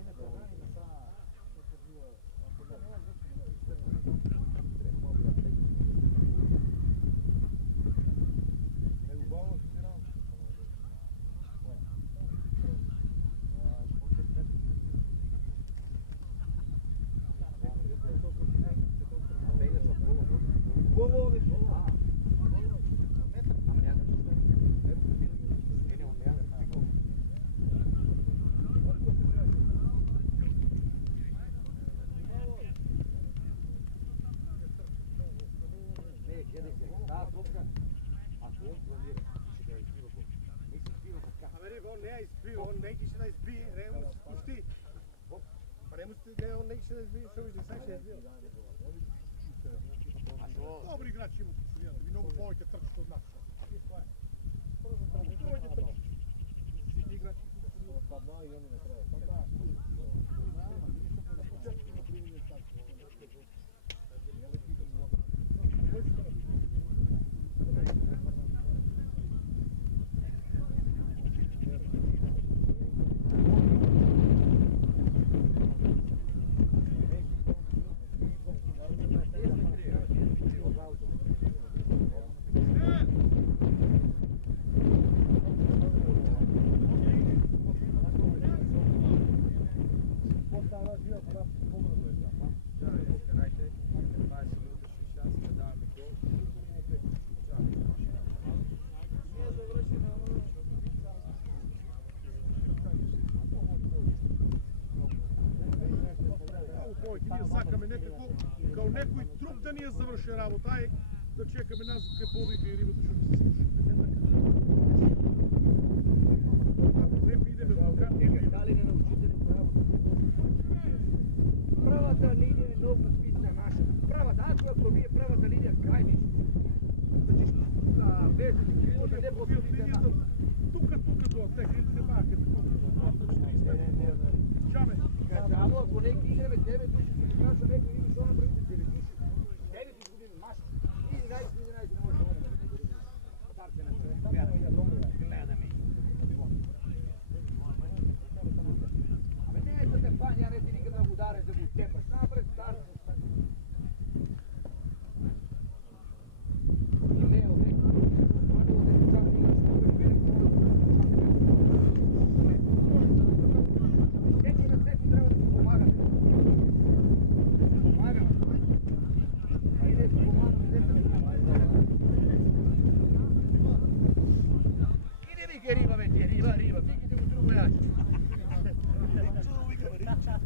On neće da izbije, Remus pušti. Pa Remus on neće da izbije, što vidiš, sad će izbije. Dobri igrač ima tu sredina, vi mnogo povojte trčite od nas. Povojte trčite. Svi igrači su da sredina. Pa dva i oni ne treba. Pa da. Некој труп да ни ја заврши работа, ај да чекаме нас кај повика и рибата што ќе се слуша. Не идеме тука. Дали не научите по работа? Правата линија е много битна наша. Правата, ако вие правата линија крај ништо. Да, без да не подпишете. Тука тоа, тека или се баке така. Чаме. Ало, ако неки играме тебе, души се играша некој или што направите тебе души. 9 години машки. 11 не може да одиме. Подарте на човек. Гледаме. Абе не е за те паня, не ти никъде да го удареш, да го изтепаш. Напред старт. Може би 16.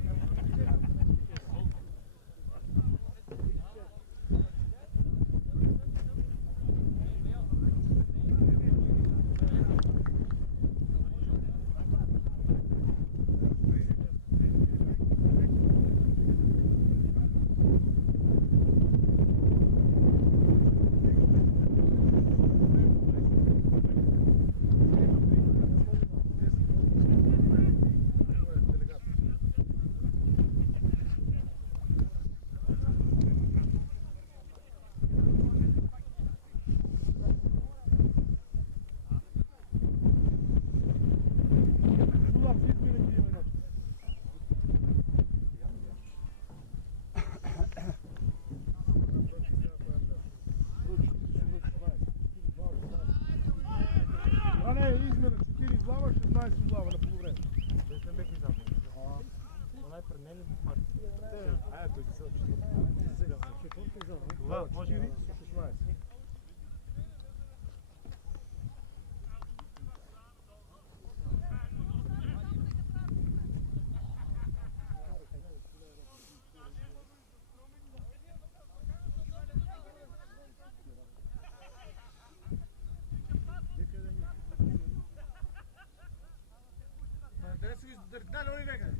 Да, не нека.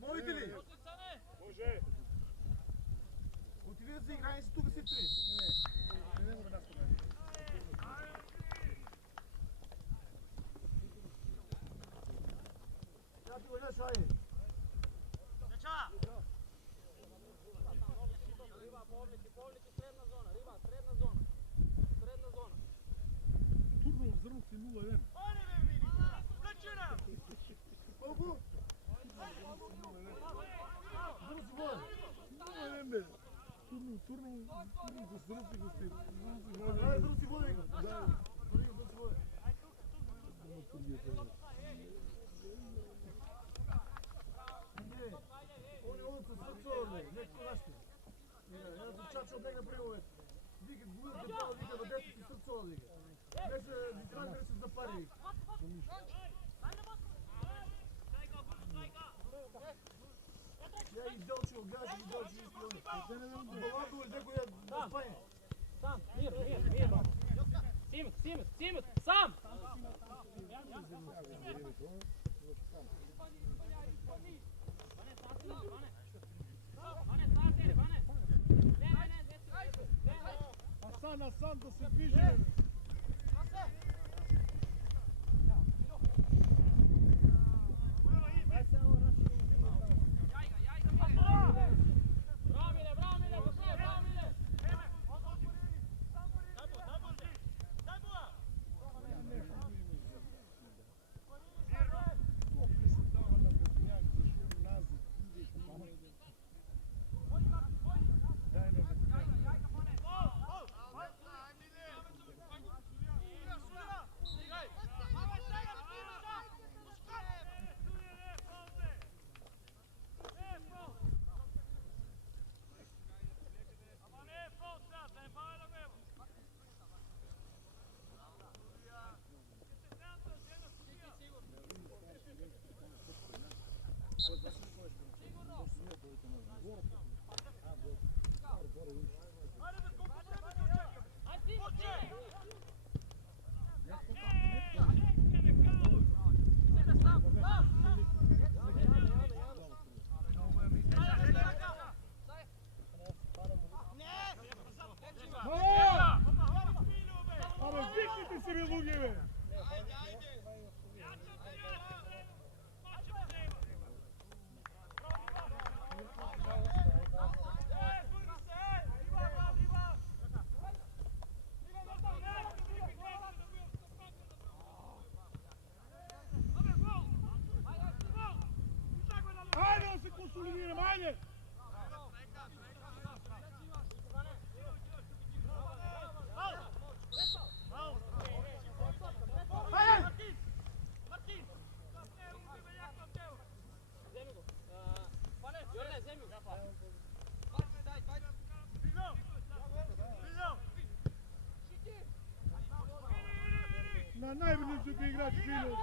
Моите ли? Може. Отиди да се играе си тук си три. Не мога да направим. Тя ти го не шаи. Турно Зрнци 0-1. Колко? Друг си воен. 0-1 бе. Турно за Зрнци гости. Дай друг си воен. Да. Друг си воен. Oni ovdje srcovne, neko našli. Ja sam čačo od njega prije ove. Vika, gledajte pao, vika, na desu ti srcovne. Neće, distrakt neće zapari. Ja ih doću, gazi ih doću isti oni. Dovaду je neko ja spajem. Sam, mir. Simit, sam! Hasan da se diže. Абе, викните си ви луги, бе! Ajde da se konsolidiramo, ajde! Na najbližu ti igrač Filo.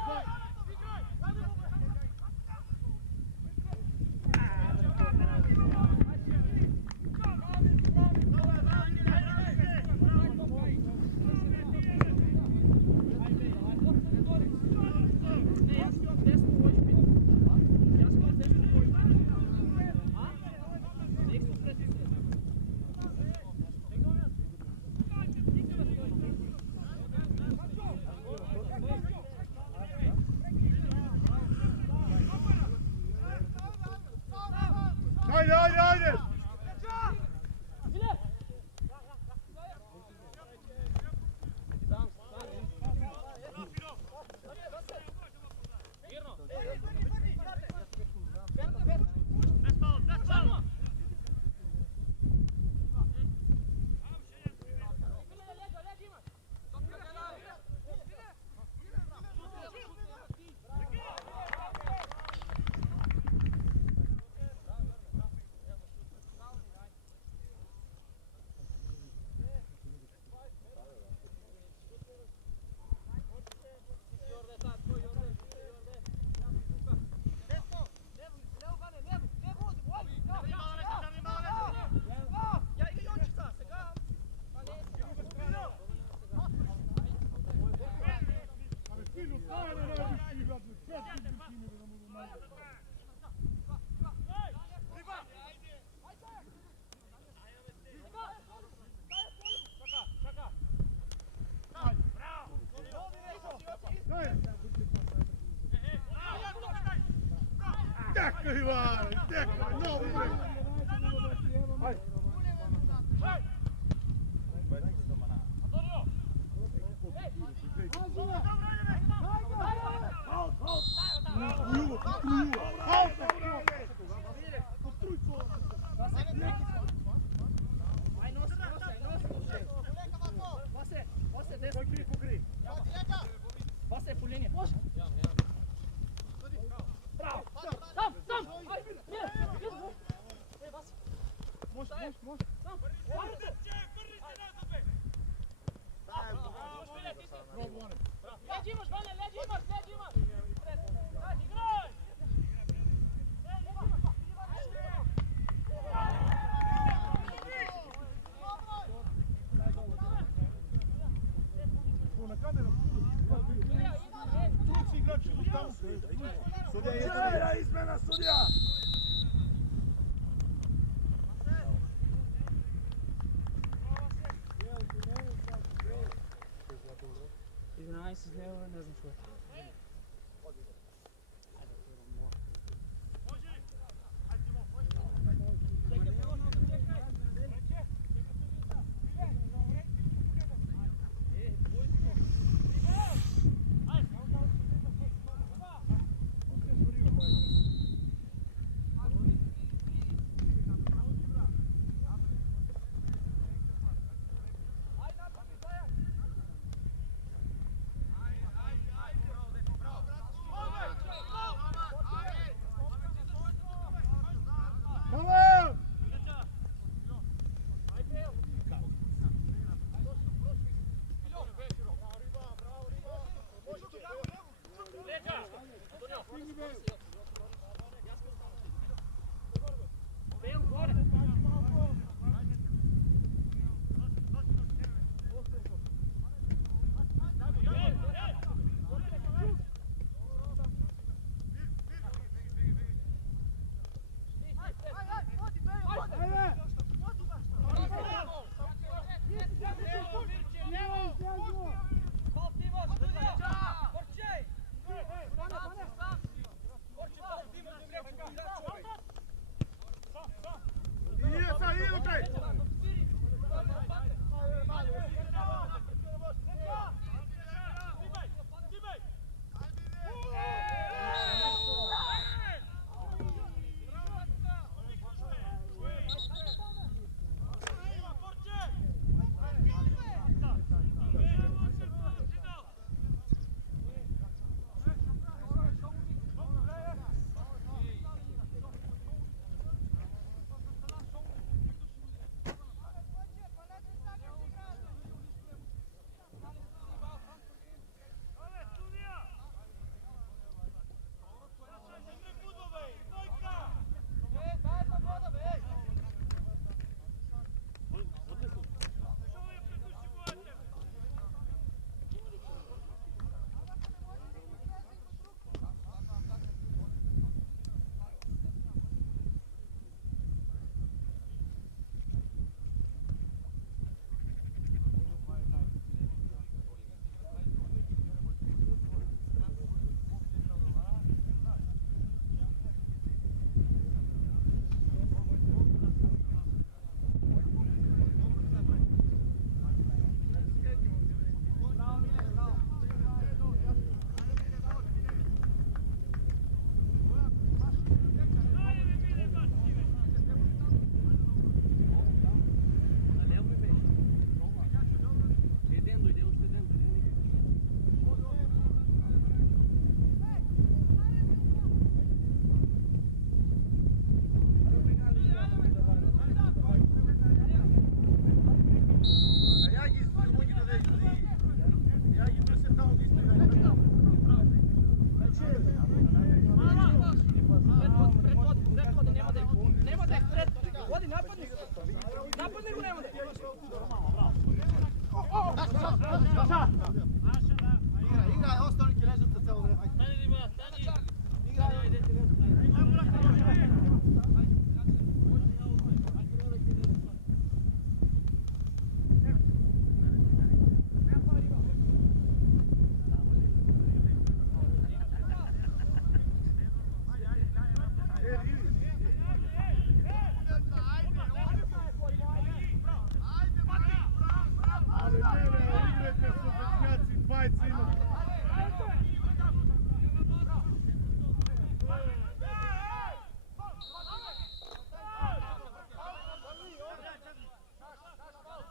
Пасе по линия. Браво! Там! Леđi imaš, Vane, leđi imaš! Daj, igraj! Izmena sudija! Извинявай се с него, не знам какво.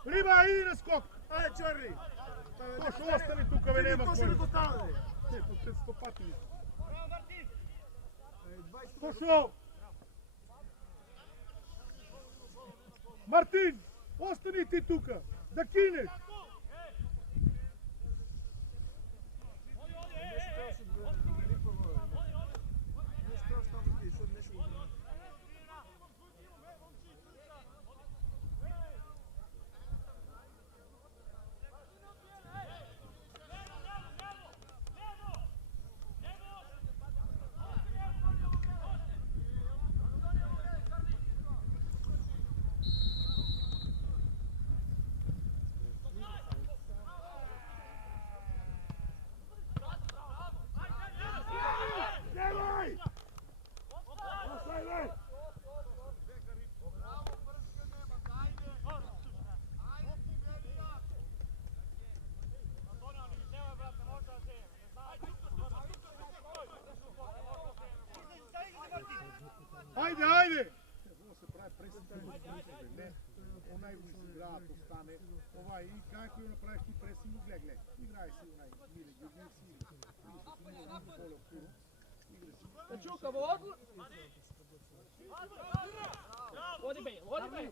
Риба, иди на скок! Ајде, Чарли! Тошо, остани тука, бе, нема Тоа се не го става, бе! Ето, те стопати. Ајде, 20 Тошо! Мартин, остани ти тука, да кинеш! Ajde, ajde! Ovo se pravi presing, ne, onaj igra, to stane, ovaj, i kako je napraviš ti presing, gled, igraj si onaj, mire, ljubim si, polo kuru, igra si. Čuka, vodi! Vodi bej, vodi bej!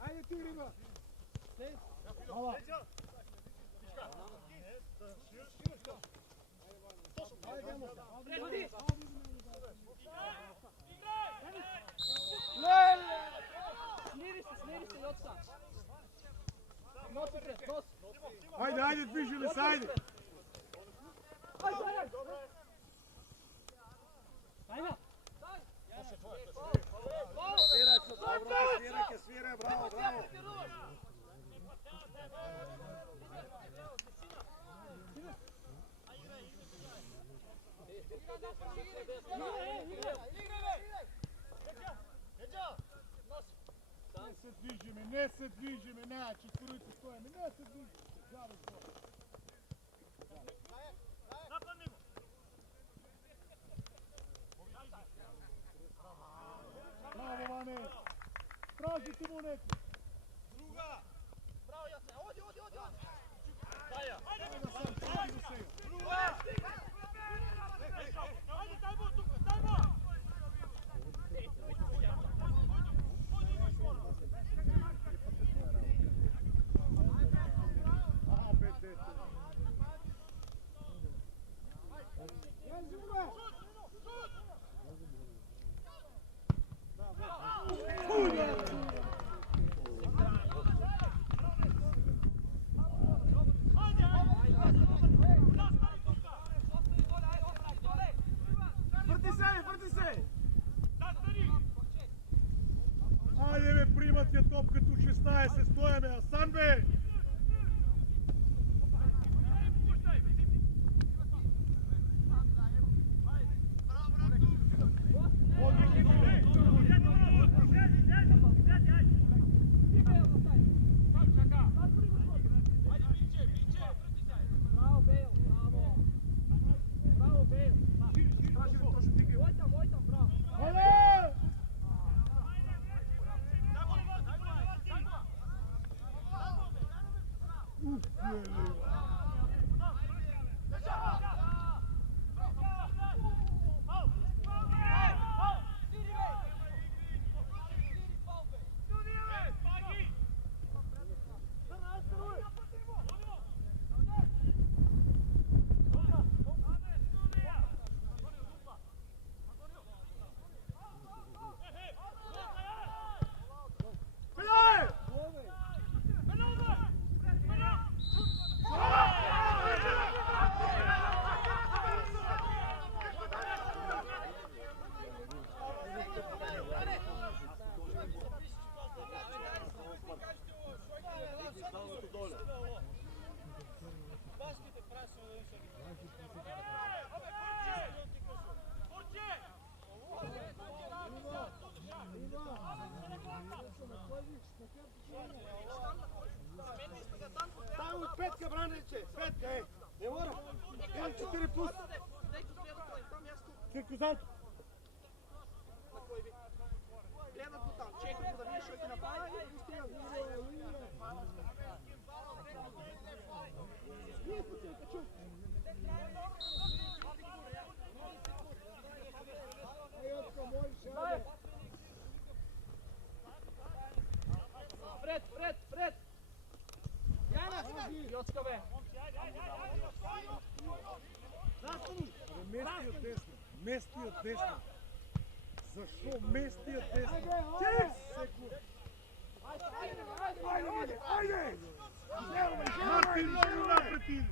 Ajde ti, Riba! Hvala! Vodi! Smiri se, Joca! Nosi pred, nosi! Ajde, ajde, dvižili se, ajde! Ajde! Ajde! Sviraj, bravo, bravo! Ne se dviži me, na, četvorica stoje me, ne se dviži me, žali stoje. Napadnimo! Bravo, Vane! Tražite mu neku! Druga! Bravo, Jasne, odi! Daja! Ajde, druga! Ajde, daj bo tuka, daj bo! Aha, opet dete. Vrti se! Ajde me, primat je topka tu 16, stoje me, Hasan be! Bravo, Bale, bravo! Bravo, Bale! Oj tam, bravo! Hvala! Ставам петка, бранече! Петка, не мора! Имам 4 плюс! Циркузант! Гледа го там, чека го да видиш, ще ти направи и пусти. Fred! Jocko bе! Мести от десна. Защо мести от десна? Айде! Мартин, много напред иди!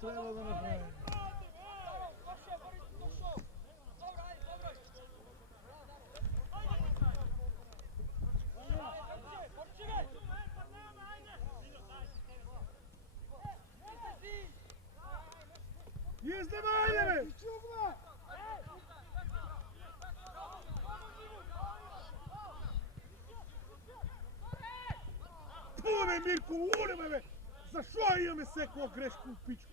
Трябва да направим. Издавай, бе! Пуле, Мирко, уле, бе! Защо имаме всеко грешко в пичко?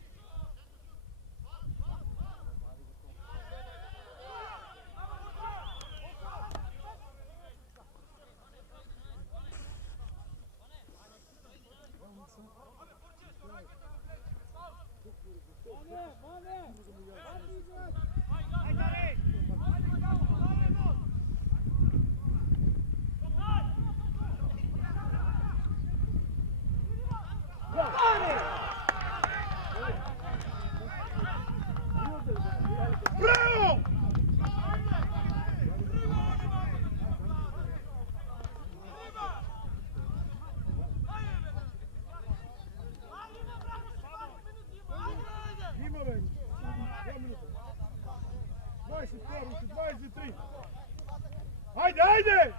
Ajde!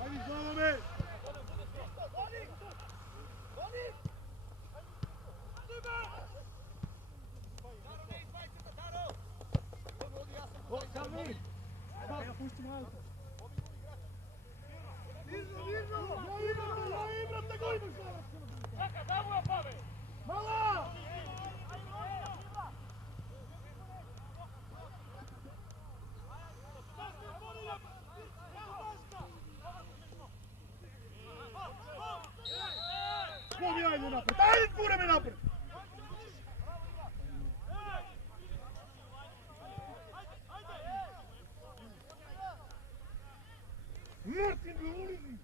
Ajde, Zlavome! Mala! Slovi, ajde napred! Ajde, fure me napred! Martin, ulizi!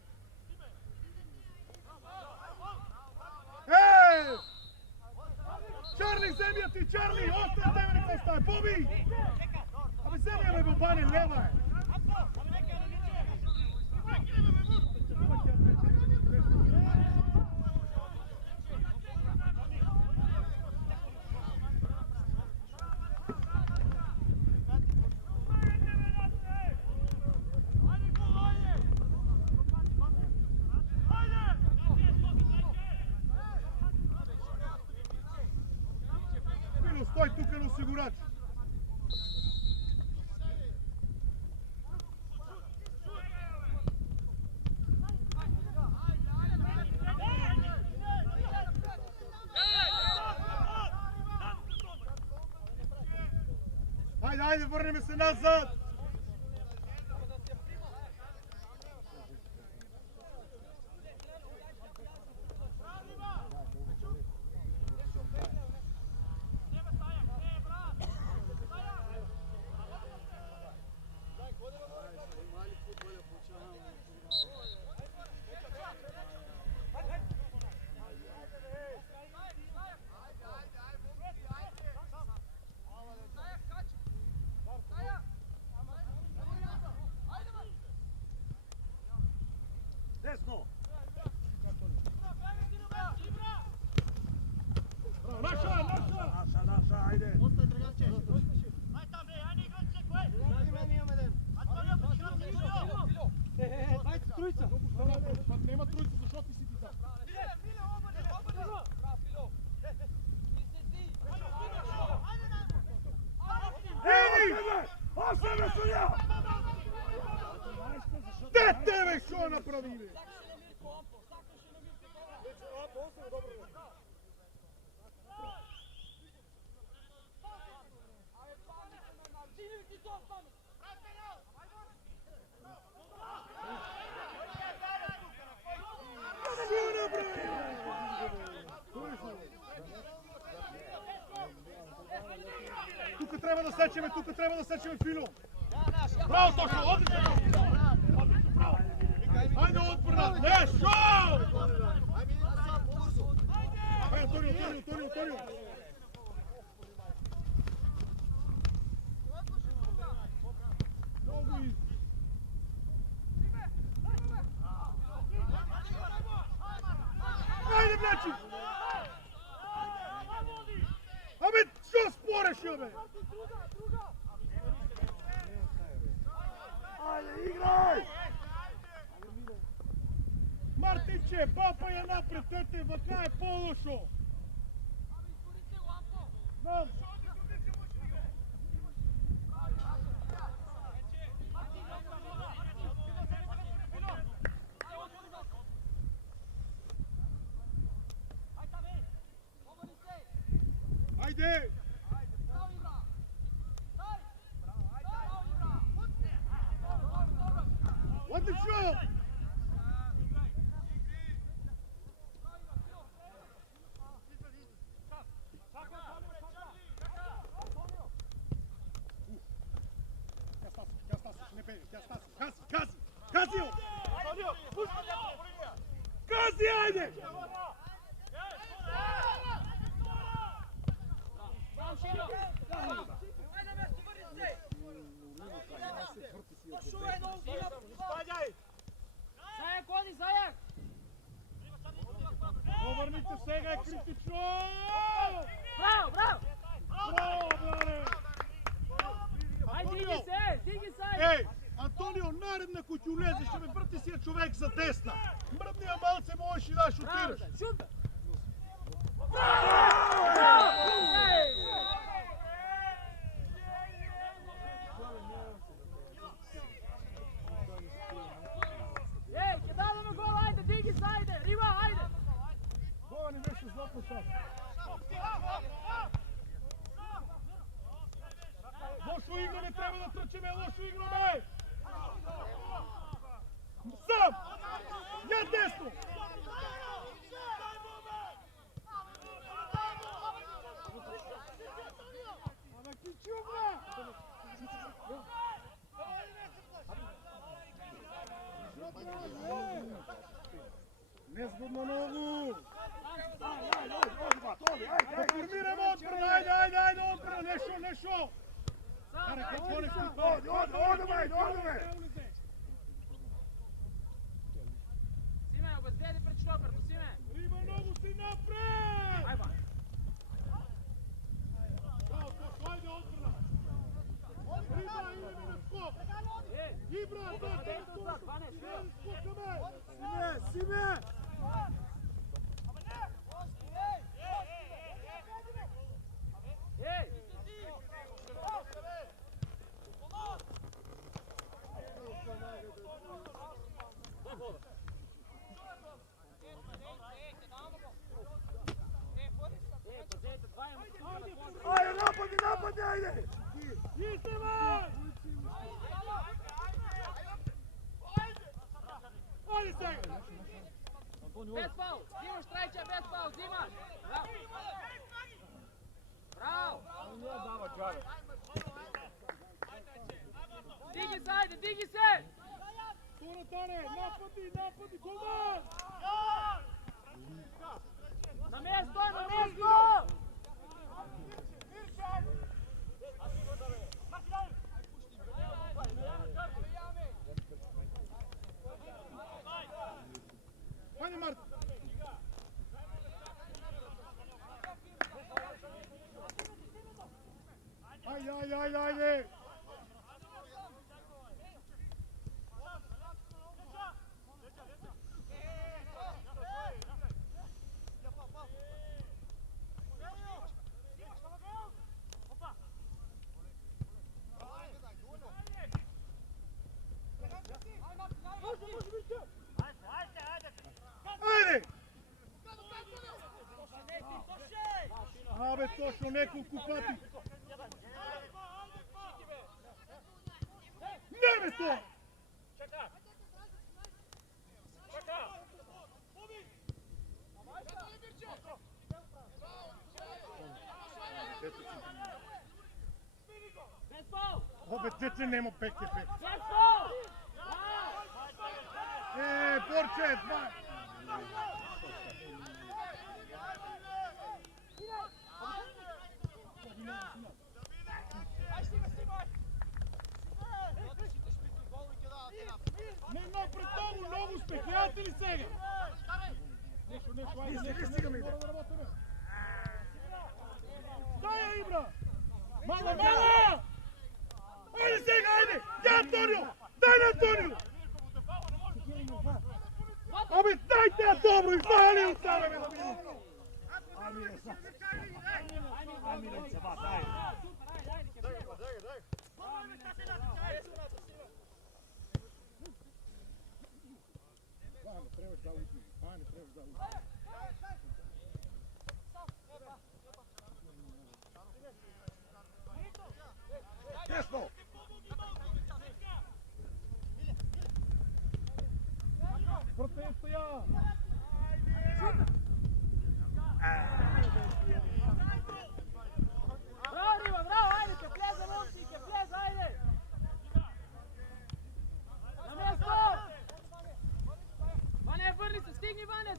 Ej! Charlie, zemlja ti, Charlie! Ostaje tebe neka ostaje, pobi! Abi zemlja me bobane, leva je! Stoj tukaj na osigurač. Ajde, ajde, vrneme se nazad. Desno! Naša, naša! Naša, ajde! Ostaj Draganče! Aj tam, bre, ajde igrače, koje? Meni imam jedan. A to je opet igrače, Ajde, trojica! Pa nema trojica, zašto ti si ti tam? Mile, obrne! Ej! Ostane su ja! Gde tebe što napravili? Тука трябва да сечеме Фило. Браво, Тошо, odlično! Odlično, bravo! Ajde odbrana, nešto! Ajde, Antonio! Ajde, braći! Abe, što sporeš, jobe? Ajde, igraj! Martinče, papa je napred, tete, baka je pološo! Znam! Ajde! Odlično! Kazi, ajde! Антонио, наредна, ако ти улезеш, ще ме върти си човек за десна. Мръдни я малце, можеш и да шутираш. Ей, ќе дадеме гол, ајде, диги се, ајде, Рива, ајде! Това не беше златно шанс. Лошо игра, не трябва да тръчеме, лошо играме! Сам! Я десно! Nezgodno nogu! Da formiramo odbranu, ajde, odbranu, nešto! Kare, kad ponekti, odome! Симе, обезбеди пред штопърто, Симе! Има много си напред! Айва! Ajde, odbrana! Riba, idemo na skok! Ibra, dajte na skok! Sime! Ей! Ajde, napadi, ajde! Idemo! Ajde se! Без фаул! Взимаш трайче, без фаул, взимаш! Браво! Диги се, айде, диги се! Тоне, напади, голман! На место, на место! Ajde, Marta! Ajde! Ajde! Абе, точно неколко пъти! Не, бе, то! Без фаул! Обе, дете нема пеке. Без фаул! Борче, два! Не напред много успех, гледате ли сега? Нещо, айде, стигаме. Дай, Ибра! Мала! Айде сега, айде! Я, Антонио! Дай на Антонио! Абе, дайте я добро и вали остана, бе, да видим! Амирен се, ба, дай! Ване, трябваш да ути. Десно! Протестоя! Браво, Рива, браво, айде, ке влезе, момци, ке влезе, айде! На место! Ване, върни се, стигни, Ване!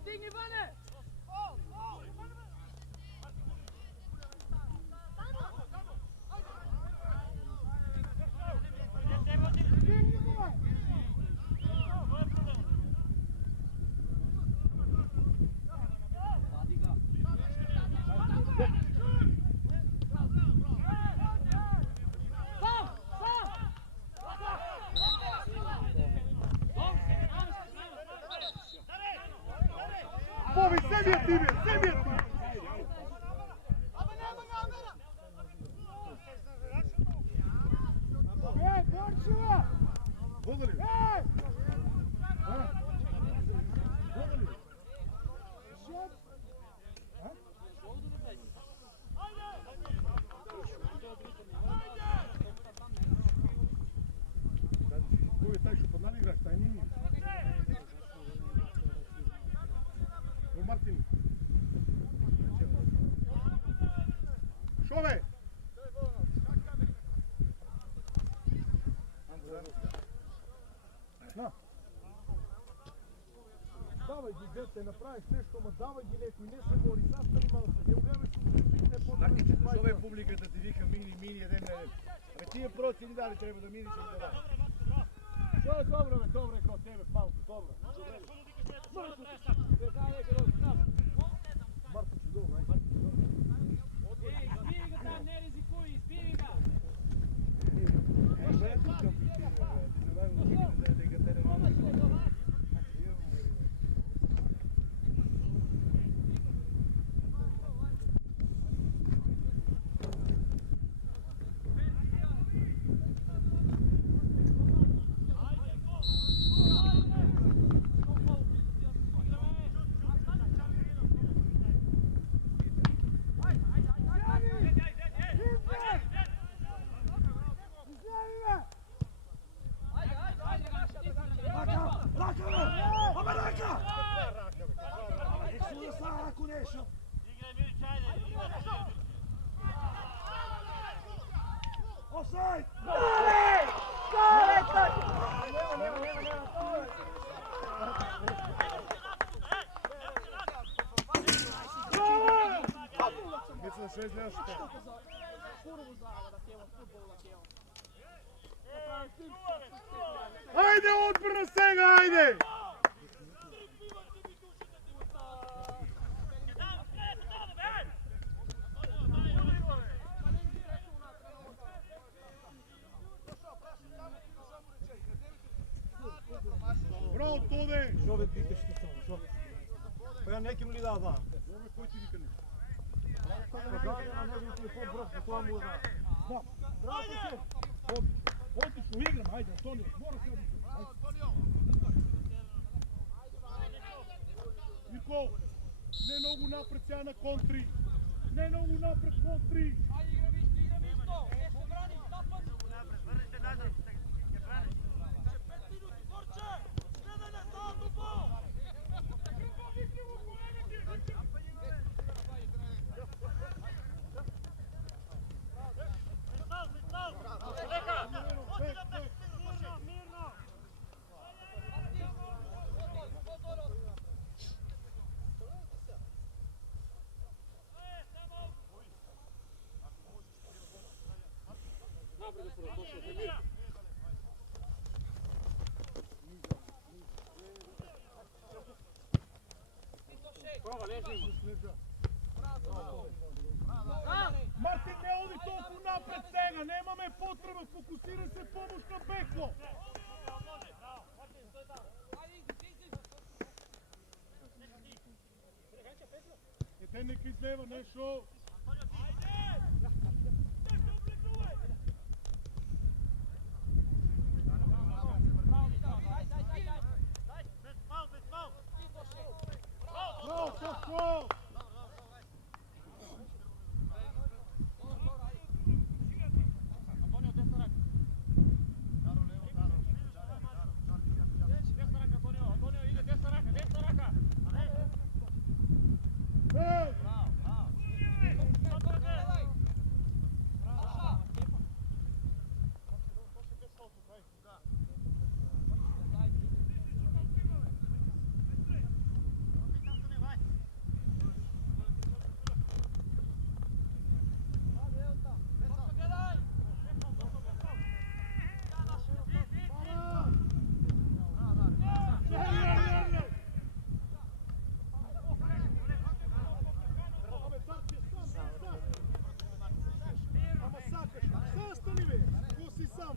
mi je time, sve mi je time. Borčeva! Vodali li? Vodali li? Ko je taj što pod nami igraš, taj nije mi. O Martin. Šove! Na. Давай ги, дете, направиш нещо, ма давай ги некой, не се бори, застани малко, не огледаш не по-тръгне. Така че защо е публиката ти вика мини, еден на еден. Абе тия проци ни дали, трябва да миниш и да дай. Що е добре, бе, добре, кod тебе, малко, добре. Марко, че добре, Избери го там, не ризикуй, избери го! Мисля, 6 лева ще. Ajde, odbrana svega, ajde! Браво, Тоде! Що бе викаш ти само, що? Па неким ли дава? Ove, koji ti vika nešto? Погане на негови телефон, брат, това му да. Znam. Bravo se! Odlično igram, ajde, Antonio, mora se odlično. Niko, ne nogu napred, ja na kontri. Ne nogu napred, kontri. Ajde, igram isto, nešto brani, napad! Vrnite nazad, ne brani. 5 minuti, Borče! Gledaj na saldu, bo! Martin, ne odi toliko napred svega, nemame potrebe, fokusiraj se pomoć na beko. Ete neka izleva, Nešo. Bravo, Sofko!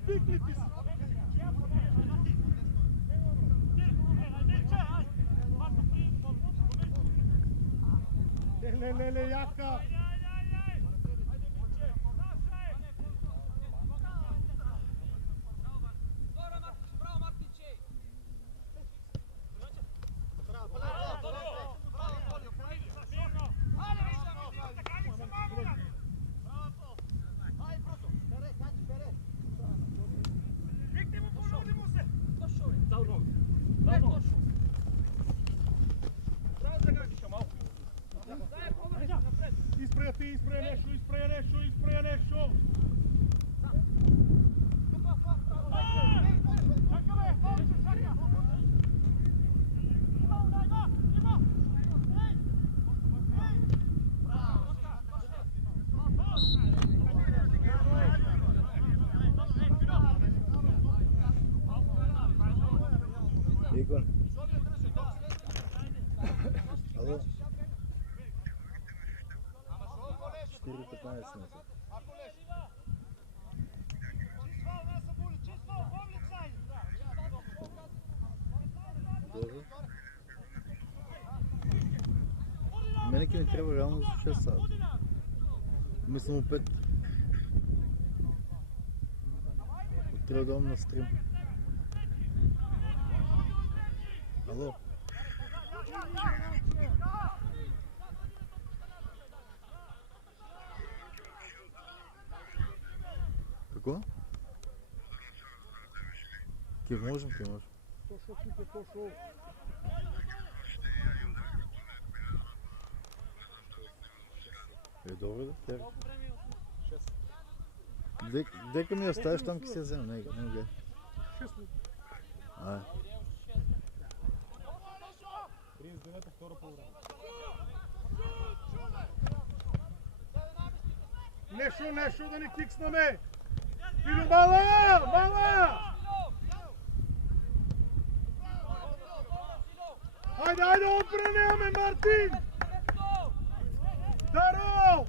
Викнете си! леле, яка! Ispraja nešto! Igor. Alo? 4:15 сме. Добре. Мене ке ми трябва реално за 6 сата. Мислям 5. Трябва да имам на стрим. Ало? Какво? Ке можем, ке можем. То шо. Добре да те. Дека ми оставиш там, ке се взема. Не гледай. 6. Ай. 39-та, второ по време. Нещо да ни кикснаме! Или мала! Хайде, отбраняваме, Мартин! Даро!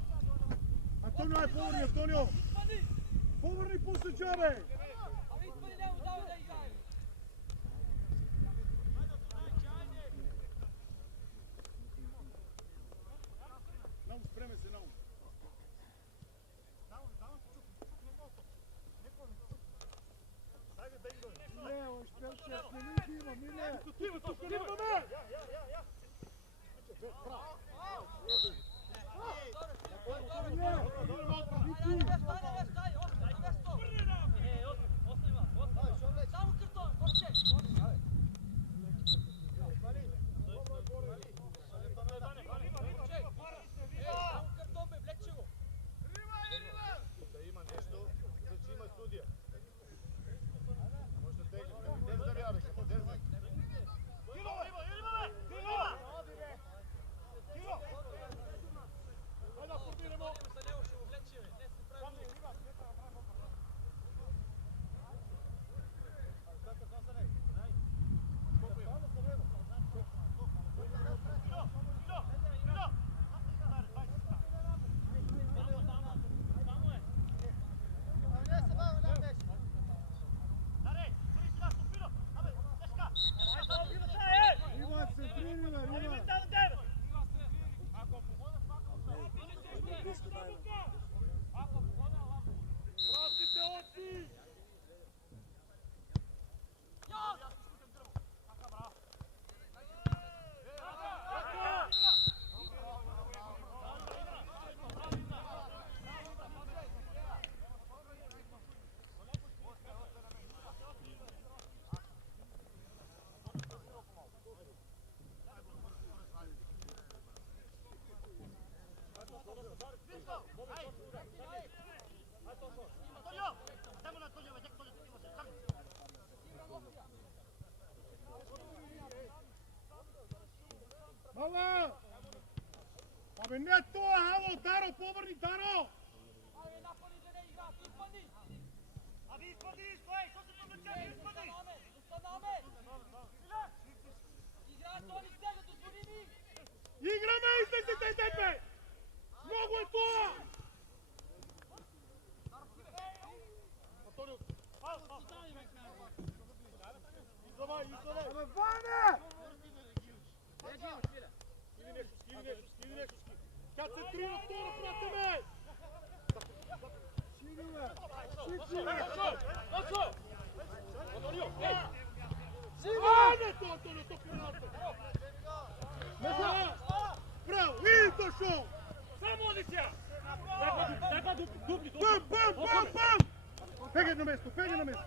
Антонио, повърни, Антонио! Повърни после джабе! Наум, спреме се, Наум. Не, още 6 минути има, Миле! Тук имаме! Мала! Абе не това, ало, Даро, повърни, Даро! Играме, излезете, бе! Много е това! Абе, Ване! Kad se tri na vtoro prate me! Antonio, ej! Ne to, Antonio, to pirato! Bravo, vidi to show! Samo odličja! Daj pa dupli! Bam, bam, bam, bam! Pegaj na mesto, pegaj na mesto!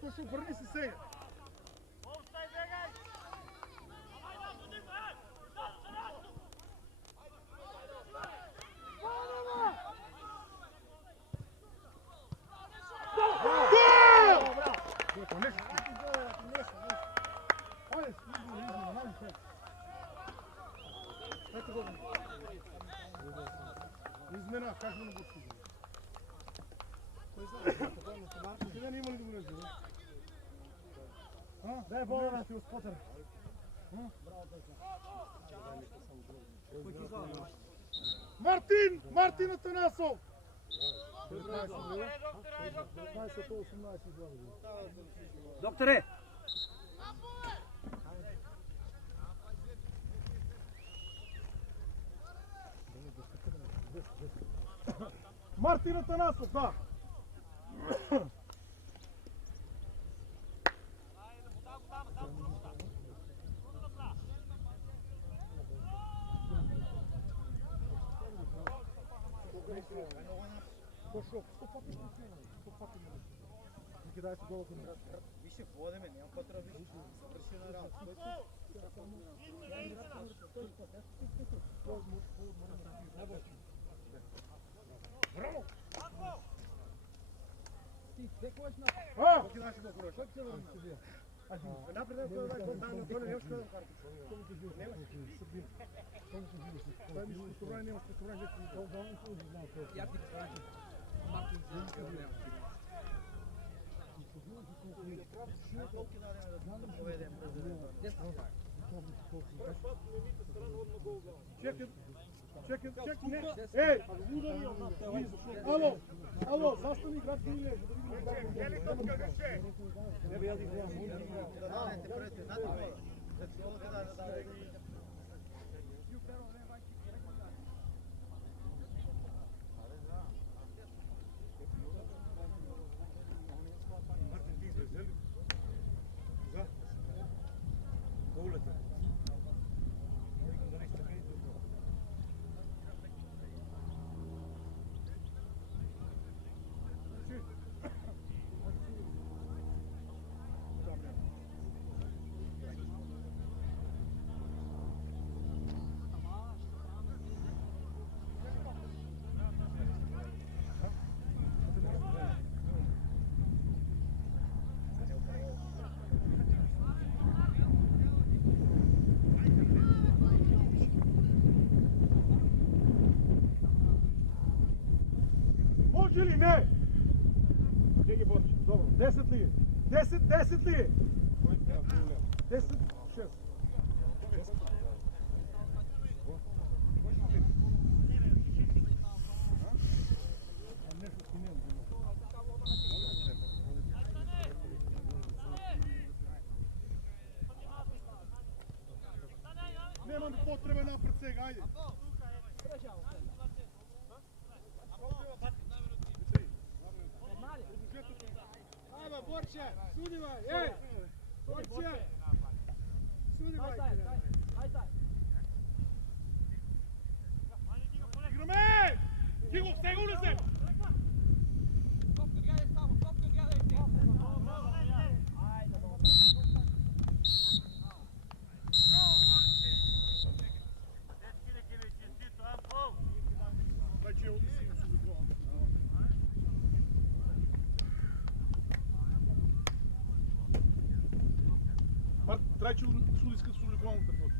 To show, vrni se сега! Измена, как му не го стига? Сега не има ли да го лежи? Дай бола на ти успотър. Мартин! Мартин Атанасов! 15-18 Докторе! Мартин Атанасов, да! Више водеме, няма потреба више. Свършена работа. Браво! Чекай, не! Ей! Ало, застани играчи и лежи. Не бе, я да играем. Може ли? Не! Где ги бориш? Добро. 10 ли е? 10 ли е? 10, 6. Nemam potrebe napred svega, ajde. Ajde, Borče, sudivaj, ej! Borče! Sudivaj! Igrame! Tigo, seguro se! Трай, че суди иска да се увлекувам от такова.